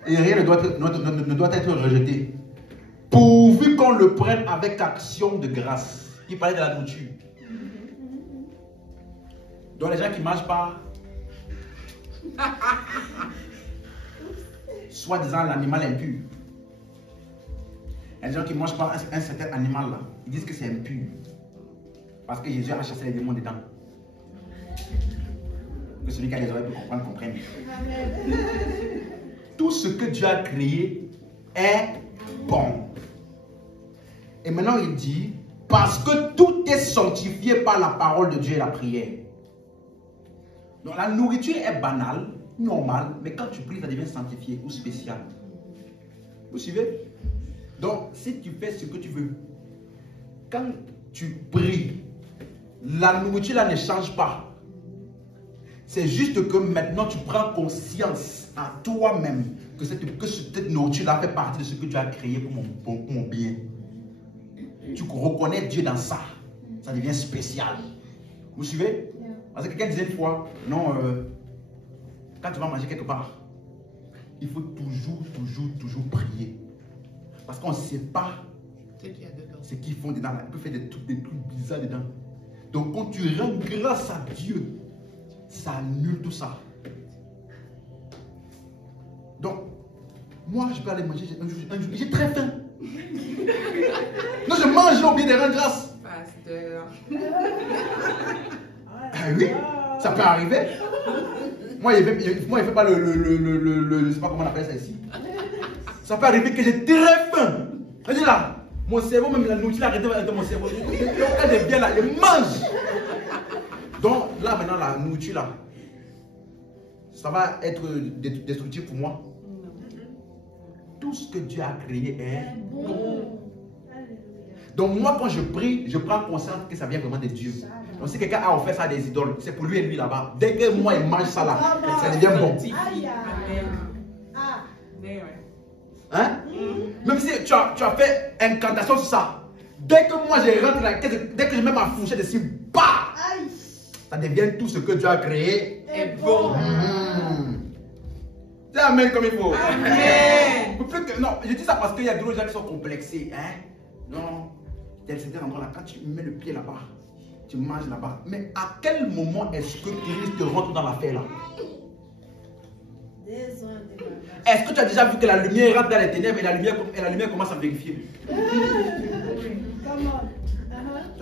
Et rien ne doit être rejeté. Pourvu qu'on le prenne avec action de grâce. Il parlait de la nourriture. Donc les gens qui ne mangent pas, soi-disant l'animal impur. Les gens qui ne mangent pas un certain animal là, ils disent que c'est impur. Parce que Jésus a chassé les démons dedans. Que celui qui a les oreilles pour comprendre, comprenne. Tout ce que Dieu a créé est bon. Et maintenant il dit, parce que tout est sanctifié par la parole de Dieu et la prière. Donc la nourriture est banale, normale, mais quand tu pries, ça devient sanctifié ou spécial. Vous suivez? Donc, si tu fais ce que tu veux, quand tu pries, la nourriture là ne change pas. C'est juste que maintenant tu prends conscience à toi-même que cette nourriture là fait partie de ce que Dieu a créé pour mon bien. Tu reconnais Dieu dans ça. Ça devient spécial. Vous suivez? Parce que quelqu'un disait une fois, non, quand tu vas manger quelque part, il faut toujours prier. Parce qu'on ne sait pas ce qu'ils font dedans. Ils peuvent faire des trucs bizarres dedans. Donc quand tu rends grâce à Dieu, ça annule tout ça. Donc, moi je peux aller manger un jour. J'ai très faim. Non, je mange, j'ai oublié de rendre grâce. Pasteur. Ah oui, ça peut arriver. Moi, il ne fait pas je ne sais pas comment on appelle ça ici. Ça peut arriver que j'ai très faim. Je dis là, mon cerveau, même la nourriture, arrête de mon cerveau. Elle est bien là, il mange. Donc là, maintenant, la nourriture là, ça va être destructif pour moi. Tout ce que Dieu a créé est bon. Donc moi, quand je prie, je prends conscience que ça vient vraiment de Dieu. Donc si quelqu'un a offert ça à des idoles, c'est pour lui et lui là-bas. Dès que moi, il mange ça là, ça devient bon. Hein? Même si tu as fait incantation sur ça, dès que moi je rentre là, dès que je mets ma fourchette dessus, bah, ça devient tout ce que Dieu a créé est bon. C'est amen comme il faut. Amen. Non, je dis ça parce qu'il y a d'autres gens qui sont complexés. Hein? Non, tel endroit là, quand tu mets le pied là-bas, tu manges là-bas. Mais à quel moment est-ce que Christ rentre dans l'affaire là? Est-ce que tu as déjà vu que la lumière rentre dans les ténèbres et la lumière commence à vérifier? Tu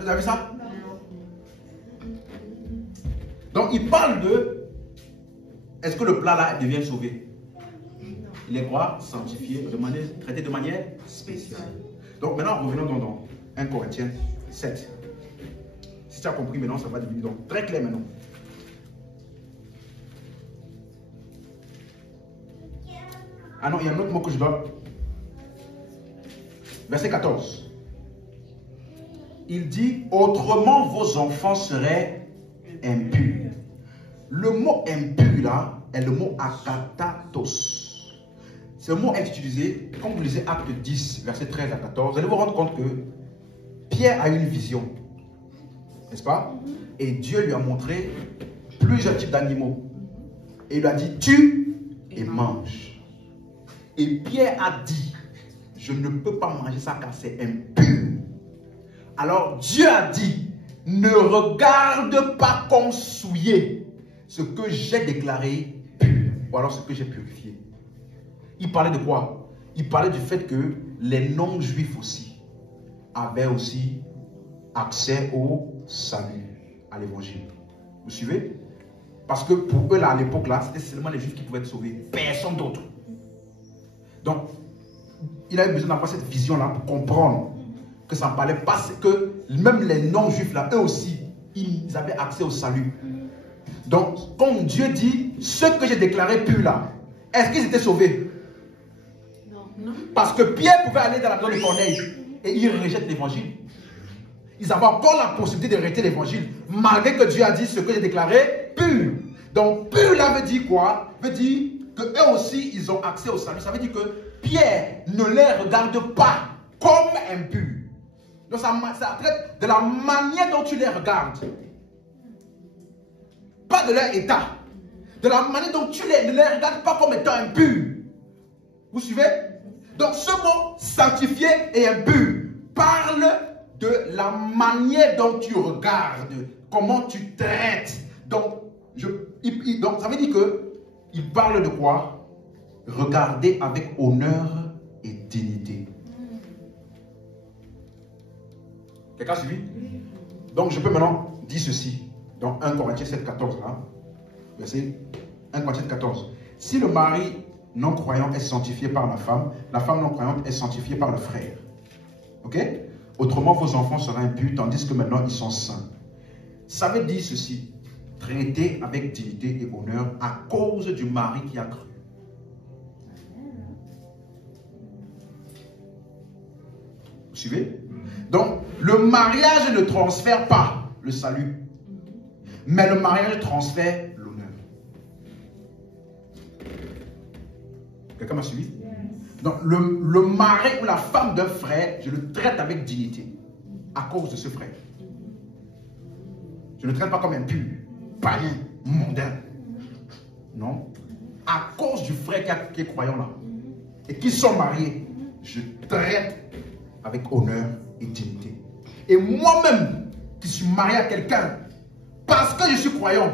as déjà vu ça? Donc il parle de est-ce que le plat là devient sauvé? Il est quoi? Sanctifié, traité de manière spéciale. Donc maintenant, revenons dans 1 Corinthiens 7. Si tu as compris maintenant, ça va devenir donc très clair maintenant. Ah non, il y a un autre mot que je dois. Verset 14. Il dit, autrement vos enfants seraient impurs. Le mot impur là est le mot akatatos. Ce mot est utilisé, quand vous lisez Acte 10, verset 13 à 14, vous allez vous rendre compte que Pierre a eu une vision, n'est-ce pas? Et Dieu lui a montré plusieurs types d'animaux. Et il lui a dit, tue et mange. Et Pierre a dit, je ne peux pas manger ça car c'est impur. Alors Dieu a dit, ne regarde pas comme souillé ce que j'ai déclaré pur, ou alors ce que j'ai purifié. Il parlait de quoi? Il parlait du fait que les non-juifs aussi avaient aussi accès au salut, à l'évangile. Vous suivez? Parce que pour eux, là, à l'époque, là, c'était seulement les juifs qui pouvaient être sauvés, personne d'autre. Donc, il a eu besoin d'avoir cette vision-là pour comprendre que ça ne parlait pas, que même les non-juifs, là, eux aussi, ils avaient accès au salut. Donc, quand Dieu dit, ce que j'ai déclaré pur là, est-ce qu'ils étaient sauvés? Non. Parce que Pierre pouvait aller dans la maison de Corneille et il rejette l'évangile. Ils avaient encore la possibilité de rejeter l'évangile, malgré que Dieu a dit ce que j'ai déclaré pur. Donc, pur là veut dire quoi? Veut dire qu'eux aussi, ils ont accès au salut. Ça veut dire que Pierre ne les regarde pas comme impurs. Donc, ça traite de la manière dont tu les regardes. Pas de leur état. De la manière dont tu ne les regardes pas comme étant impurs. Vous suivez? Donc, ce mot sanctifié et impur parle de la manière dont tu regardes, comment tu traites. Donc, donc ça veut dire qu'il parle de quoi? Regarder avec honneur et dignité. Quelqu'un suivi? Donc, je peux maintenant dire ceci. Dans 1 Corinthiens 7, 14, là, verset 1 Corinthiens 14. Si le mari non-croyant est sanctifié par la femme non-croyante est sanctifiée par le frère. Ok? Autrement, vos enfants seront impurs, tandis que maintenant, ils sont saints. Ça veut dire ceci. Traiter avec dignité et honneur à cause du mari qui a cru. Vous suivez? Donc, le mariage ne transfère pas le salut. Mais le mariage transfère l'honneur. Quelqu'un m'a suivi? Donc, le mari ou la femme d'un frère, je le traite avec dignité. À cause de ce frère. Je ne le traite pas comme impur, païen, mondain. Non. À cause du frère qui est croyant là. Et qui sont mariés, je traite avec honneur et dignité. Et moi-même, qui suis marié à quelqu'un, parce que je suis croyant,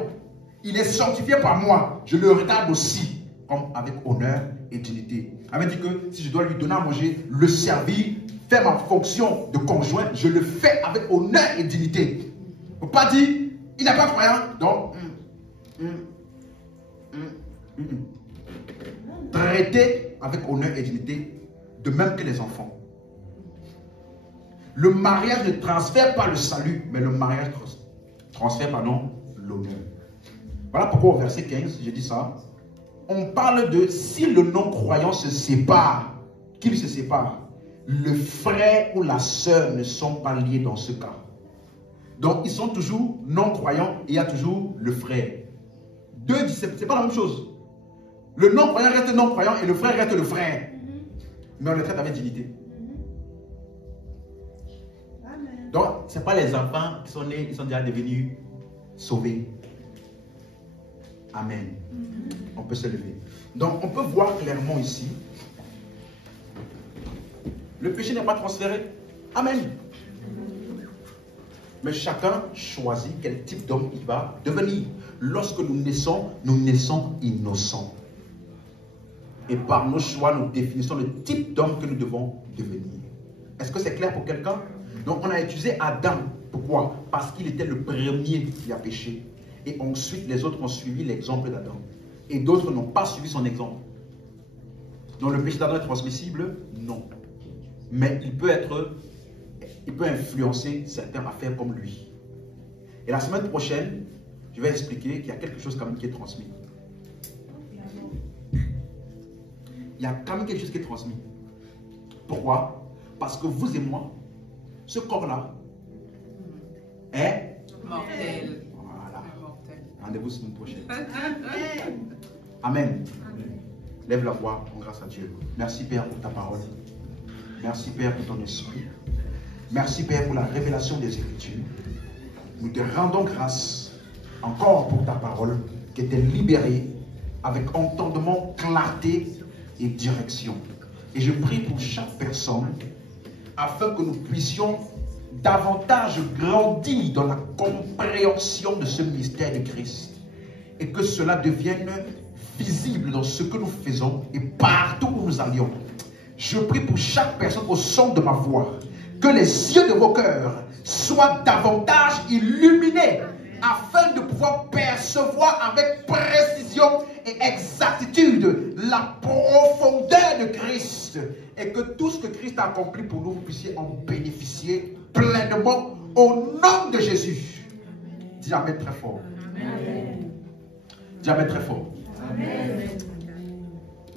il est sanctifié par moi, je le regarde aussi comme avec honneur et dignité. Ça veut dire que si je dois lui donner à manger, le servir, faire ma fonction de conjoint, je le fais avec honneur et dignité. Il ne faut pas dire, il n'est pas croyant, donc traiter avec honneur et dignité, de même que les enfants. Le mariage ne transfère pas le salut, mais le mariage transfère, pardon, l'honneur. Voilà pourquoi au verset 15, j'ai dit ça. On parle de si le non-croyant se sépare, qu'il se sépare, le frère ou la sœur ne sont pas liés dans ce cas. Donc ils sont toujours non-croyants et il y a toujours le frère. Deux, c'est pas la même chose. Le non-croyant reste non-croyant et le frère reste le frère. Mais on le traite avec dignité. Donc, ce n'est pas les enfants qui sont nés, ils sont déjà devenus sauvés. Amen. On peut se lever. Donc, on peut voir clairement ici, le péché n'est pas transféré. Amen. Mais chacun choisit quel type d'homme il va devenir. Lorsque nous naissons innocents. Et par nos choix, nous définissons le type d'homme que nous devons devenir. Est-ce que c'est clair pour quelqu'un? Donc on a utilisé Adam. Pourquoi? Parce qu'il était le premier qui a péché. Et ensuite les autres ont suivi l'exemple d'Adam. Et d'autres n'ont pas suivi son exemple. Donc le péché d'Adam est transmissible? Non. Mais il peut influencer certaines affaires comme lui. Et la semaine prochaine, je vais expliquer qu'il y a quelque chose quand même qui est transmis. Il y a quand même quelque chose qui est transmis. Pourquoi? Parce que vous et moi, ce corps-là est mortel. Voilà. Rendez-vous la semaine prochaine. Amen. Lève la voix en grâce à Dieu. Merci Père pour ta parole. Merci Père pour ton esprit. Merci Père pour la révélation des Écritures. Nous te rendons grâce encore pour ta parole qui était libérée avec entendement, clarté et direction. Et je prie pour chaque personne afin que nous puissions davantage grandir dans la compréhension de ce mystère de Christ et que cela devienne visible dans ce que nous faisons et partout où nous allions. Je prie pour chaque personne au son de ma voix que les yeux de vos cœurs soient davantage illuminés afin de pouvoir percevoir avec précision et exactitude la profondeur de Christ et que tout ce que Christ a accompli pour nous, vous puissiez en bénéficier pleinement au nom de Jésus. Dis Amen très fort. Amen. Dis Amen très fort. Amen.